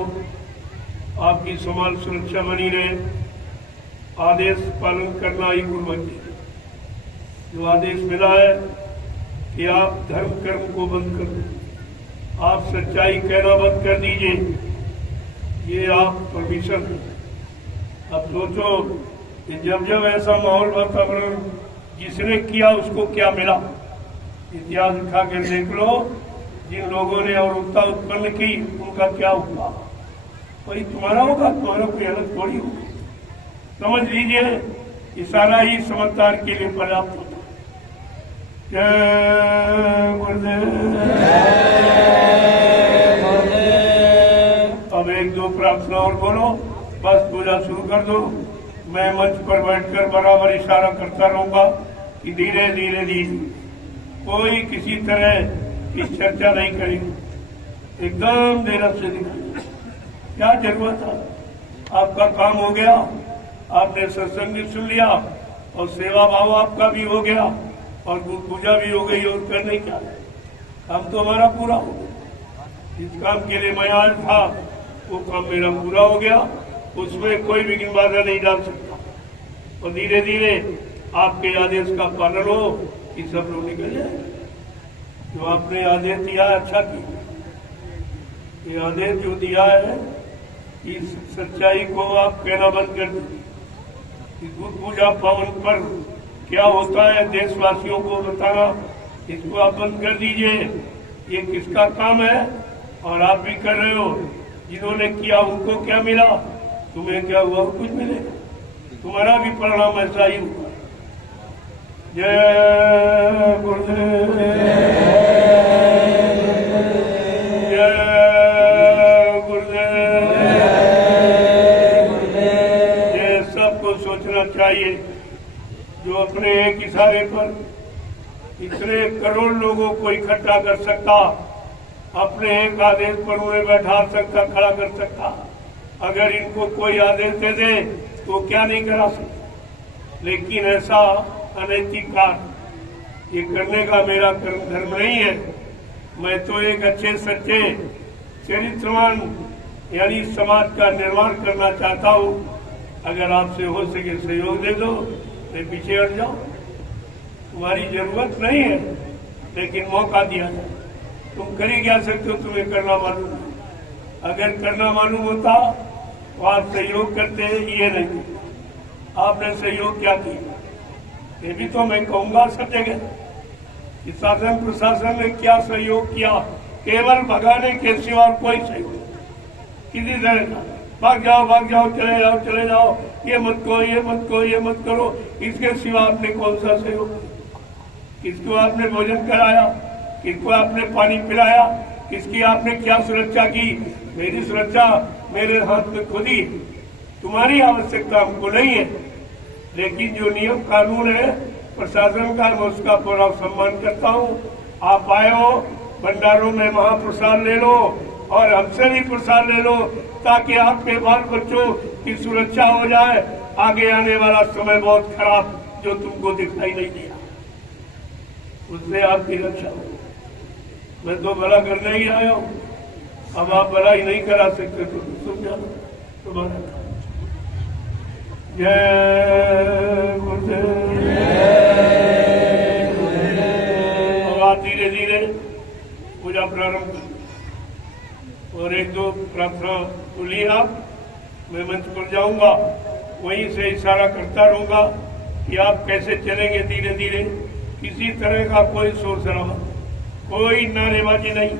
आपकी समाज सुरक्षा बनी रहे। आदेश पालन करना ही गुरुभक्ति है। जो आदेश मिला है कि आप धर्म कर्म को बंद कर दो, आप सच्चाई कहना बंद कर दीजिए, ये आप परमिशन है। अब सोचो कि जब जब ऐसा माहौल वातावरण जिसने किया उसको क्या मिला। इतिहास उठा कर देख लो, जिन लोगों ने अवरुद्धा उत्पन्न की उनका क्या हुआ। कोई तुम्हारा होगा, तुम्हारा कोई अलग थोड़ी होगा। समझ लीजिए, इशारा ही समझदार के लिए पर्याप्त होता। जय गुरुदेव। अब एक दो प्रार्थना और बोलो, बस पूजा शुरू कर दो। मैं मंच पर बैठकर बराबर इशारा करता रहूंगा कि धीरे धीरे धीरे, कोई किसी तरह इस चर्चा नहीं करेगी, एकदम देर से निकल। क्या जरूरत है? आपका काम हो गया, आपने सत्संग भी सुन लिया और सेवा भाव आपका भी हो गया और पूजा भी हो गई, और करने क्या है? काम तो हमारा पूरा हो गया। जिस काम के लिए मैं आया था वो काम मेरा पूरा हो गया, उसमें कोई विघ्न बाधा नहीं डाल सकता। और धीरे धीरे आपके आदेश का पालन हो कि सब लोग निकल जाए। जो आपने आदेश दिया अच्छा किया, ये आदेश जो दिया है इस सच्चाई को आप कहना बंद कर दीजिए। गुरु पूजा पावन पर क्या होता है देशवासियों को बताना, इसको आप बंद कर दीजिए। ये किसका काम है और आप भी कर रहे हो। जिन्होंने किया उनको क्या मिला, तुम्हें क्या हुआ, कुछ मिलेगा। तुम्हारा भी परिणाम ऐसा ही हुआ। जय गुरुदेव, जय गुरुदेव। ये सबको सोचना चाहिए, जो अपने एक इशारे पर इतने करोड़ लोगों को इकट्ठा कर सकता, अपने एक आदेश पर उन्हें बैठा सकता, खड़ा कर सकता। अगर इनको कोई आदेश दे दे तो क्या नहीं करा सकता। लेकिन ऐसा अनैतिक कार्य ये करने का मेरा धर्म नहीं है। मैं तो एक अच्छे सच्चे चरित्रवान यानी समाज का निर्माण करना चाहता हूँ। अगर आपसे हो सके सहयोग दे दो, मैं पीछे हट जाऊं। तुम्हारी जरूरत नहीं है, लेकिन मौका दिया जाए। तुम कर ही क्या सकते हो, तुम्हें करना मालूम है। अगर करना मालूम होता तो आप सहयोग करते, ये नहीं। आपने सहयोग क्या किया, ये भी तो मैं कहूंगा सब जगह कि शासन प्रशासन ने क्या सहयोग किया। केवल भगाने के सिवा कोई सहयोग नहीं किसी तरह का। भाग जाओ, चले जाओ, ये मत करो, ये मत करो, ये मत करो। इसके सिवा आपने कौन सा सहयोग किया? किसको आपने भोजन कराया, किसको आपने पानी पिलाया, किसकी आपने क्या सुरक्षा की? मेरी सुरक्षा मेरे हाथ में खुद ही। तुम्हारी आवश्यकता हमको नहीं है, लेकिन जो नियम कानून है प्रशासन का, मैं उसका पूरा सम्मान करता हूँ। आप आए हो, भंडारों में महाप्रसाद ले लो और हमसे भी प्रसाद ले लो, ताकि आपके बाल बच्चों की सुरक्षा हो जाए। आगे आने वाला समय बहुत खराब जो तुमको दिखाई नहीं दिया, उससे आपकी रक्षा हो। मैं तो भला करने ही आया हूँ। अब आप भला ही नहीं करा सकते तो सुन जाना तुम्हारा। जय गुरुदेव। अब आप धीरे धीरे पूजा प्रारंभ करें और एक दो प्रार्थना बोलिए आप। मैं मंच पर जाऊंगा, वहीं से इशारा करता रहूंगा कि आप कैसे चलेंगे धीरे धीरे। किसी तरह का कोई शोर शराबा, कोई नारेबाजी नहीं।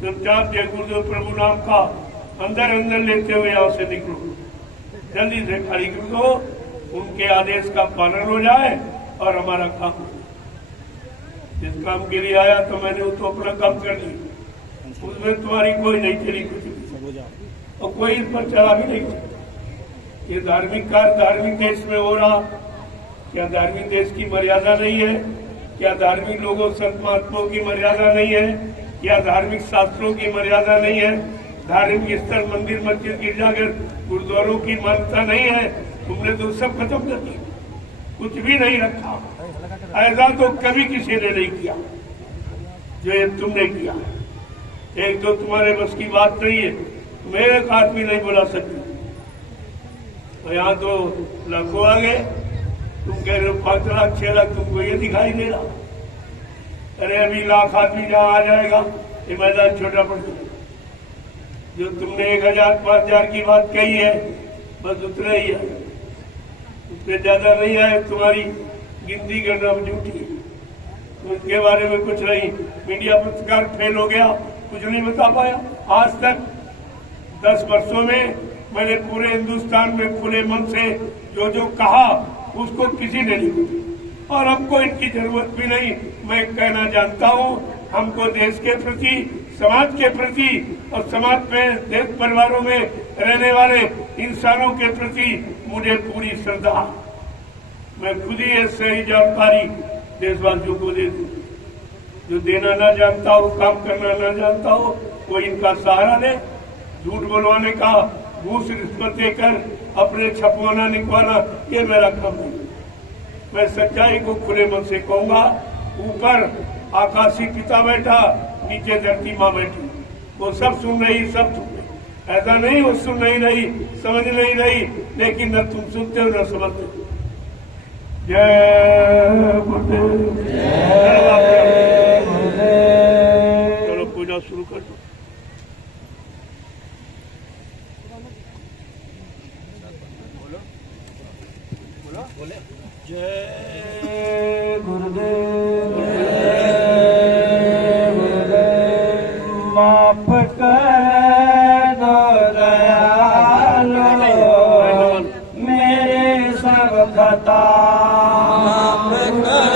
चुपचाप जय गुरुदेव प्रभु नाम का अंदर अंदर लेते हुए यहाँ से निकलो। जल्दी से खाली कर दो, उनके आदेश का पालन हो जाए और हमारा काम हो। जिस काम के लिए आया तो मैंने वो तो अपना काम कर लिया, उसमें तुम्हारी कोई नहीं चली कुछ, और कोई इस पर चला भी नहीं सकता। ये धार्मिक कार्य धार्मिक देश में हो रहा, क्या धार्मिक देश की मर्यादा नहीं है? क्या धार्मिक लोगों संत महात्माओं की मर्यादा नहीं है? क्या धार्मिक शास्त्रों की मर्यादा नहीं है? धार्मिक स्थल मंदिर मस्जिद गिरजाघर गुरुद्वारों की मान्यता नहीं है? तुमने तो सब खत्म कर दिया, कुछ भी नहीं रखा। ऐसा तो कभी किसी ने नहीं किया जो ये तुमने किया। एक तो तुम्हारे बस की बात नहीं है, तुम एक आदमी नहीं बुला सकते। तो यहाँ तो लाखों आ गए, तुम कह रहे हो 5 लाख 6 लाख, तुमको ये दिखाई दे रहा। अरे अभी लाख आदमी जहाँ आ जाएगा ये मैदान छोटा पड़ जाएगा। जो तुमने 1000 5000 की बात कही है बस उतना ही है, उससे ज्यादा नहीं है। तुम्हारी गिनती करना झूठी है, उसके बारे में कुछ नहीं। मीडिया पत्रकार फेल हो गया, कुछ नहीं बता पाया आज तक। 10 वर्षों में मैंने पूरे हिंदुस्तान में खुले मन से जो कहा उसको किसी ने नहीं पूछा और हमको इनकी जरूरत भी नहीं। मैं कहना जानता हूँ, हमको देश के प्रति, समाज के प्रति और समाज में देश परिवारों में रहने वाले इंसानों के प्रति मुझे पूरी श्रद्धा। मैं खुद ही ऐसे ही जानकारी देशवासियों को दे दूं। जो देना ना जानता हो, काम करना ना जानता हो, वो इनका सहारा ले। झूठ बोलवाने का, घूस रिश्वत देकर अपने छपवाना निकलवाना, ये मेरा काम नहीं। मैं सच्चाई को खुले मन से कहूंगा। ऊपर आकाशी पिता बैठा, नीचे धरती माँ बैठी, वो सब सुन रही, सब सुन रही। ऐसा नहीं वो सुन नहीं रही, समझ नहीं रही, लेकिन न तुम सुनते हो न समझते हो। जय गुरुदेव। चलो पूजा शुरू कर दो। जय गुरुदेव। माफ कर दो दयालो मेरे सब खता, माफ कर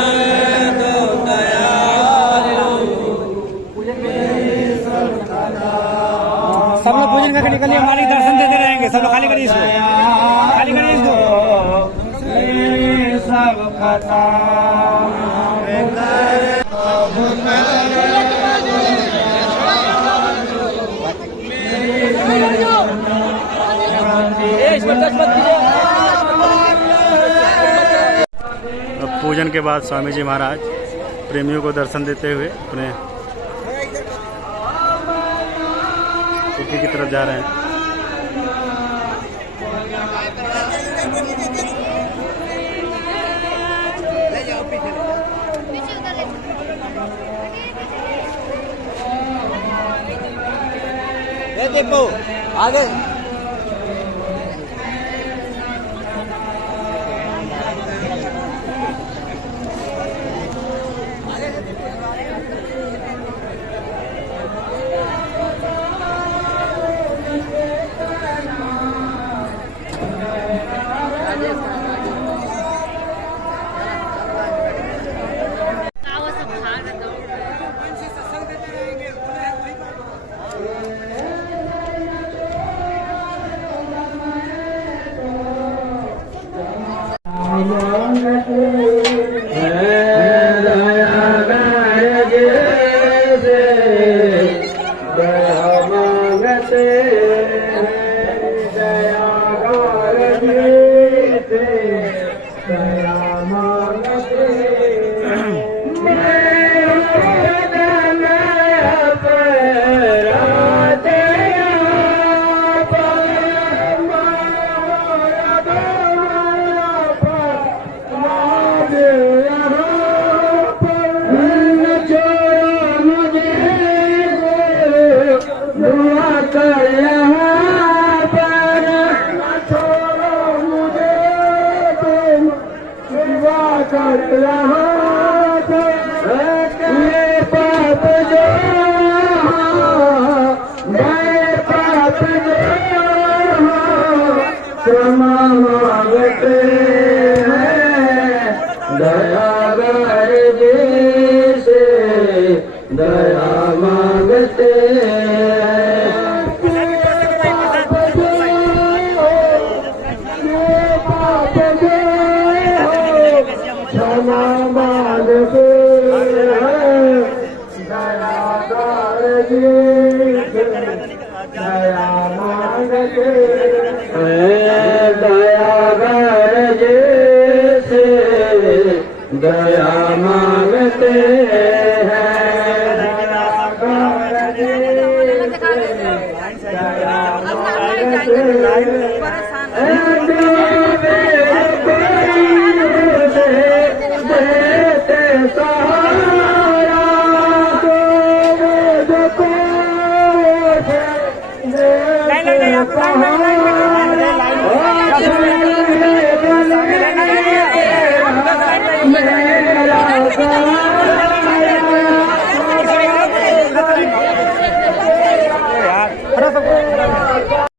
दो दयालो मेरे सब खता। सब लोग पूजन करके निकलिए, मालिक दर्शन देते रहेंगे। सब लोग खाली करिए इसको, खाली करिए इसको। मेरे सब खता अब पूजन के बाद स्वामी जी महाराज प्रेमियों को दर्शन देते हुए अपने कुटी की तरफ जा रहे हैं। देखो आगे दया मांगते हैं